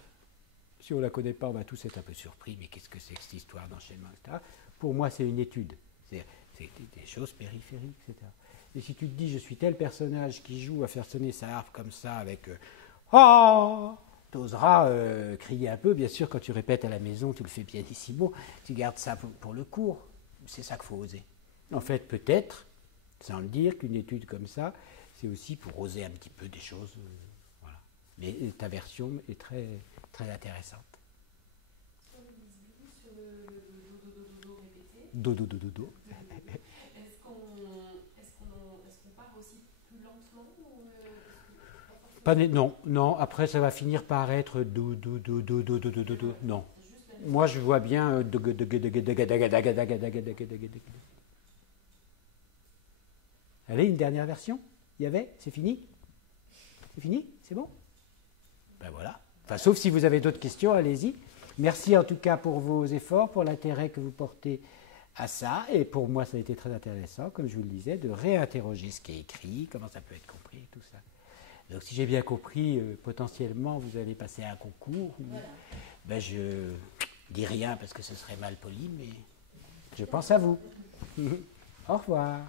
Si on la connaît pas, on va tous être un peu surpris, mais qu'est-ce que c'est que cette histoire d'enchaînement, etc. Pour moi, c'est une étude. C'est des choses périphériques, etc. Et si tu te dis, je suis tel personnage qui joue à faire sonner sa harpe comme ça, avec tu oseras crier un peu, bien sûr, quand tu répètes à la maison, tu le fais pianissimo, tu gardes ça pour le cours. C'est ça qu'il faut oser. En fait, peut-être, sans le dire, qu'une étude comme ça, c'est aussi pour oser un petit peu des choses. Voilà. Mais ta version est très, très intéressante. On mise beaucoup sur le do répété. Do. Est-ce qu'on part aussi plus lentement ou non, après ça va finir par être do. Non. Moi je vois bien Allez, une dernière version. Il y avait? C'est fini? C'est fini? C'est bon? Ben voilà. Enfin, sauf si vous avez d'autres questions, allez-y. Merci en tout cas pour vos efforts, pour l'intérêt que vous portez à ça. Et pour moi, ça a été très intéressant, comme je vous le disais, de réinterroger ce qui est écrit, comment ça peut être compris, et tout ça. Donc si j'ai bien compris, potentiellement, vous allez passer à un concours. Voilà. Ben, je dis rien parce que ce serait mal poli, mais je pense à vous. Au revoir.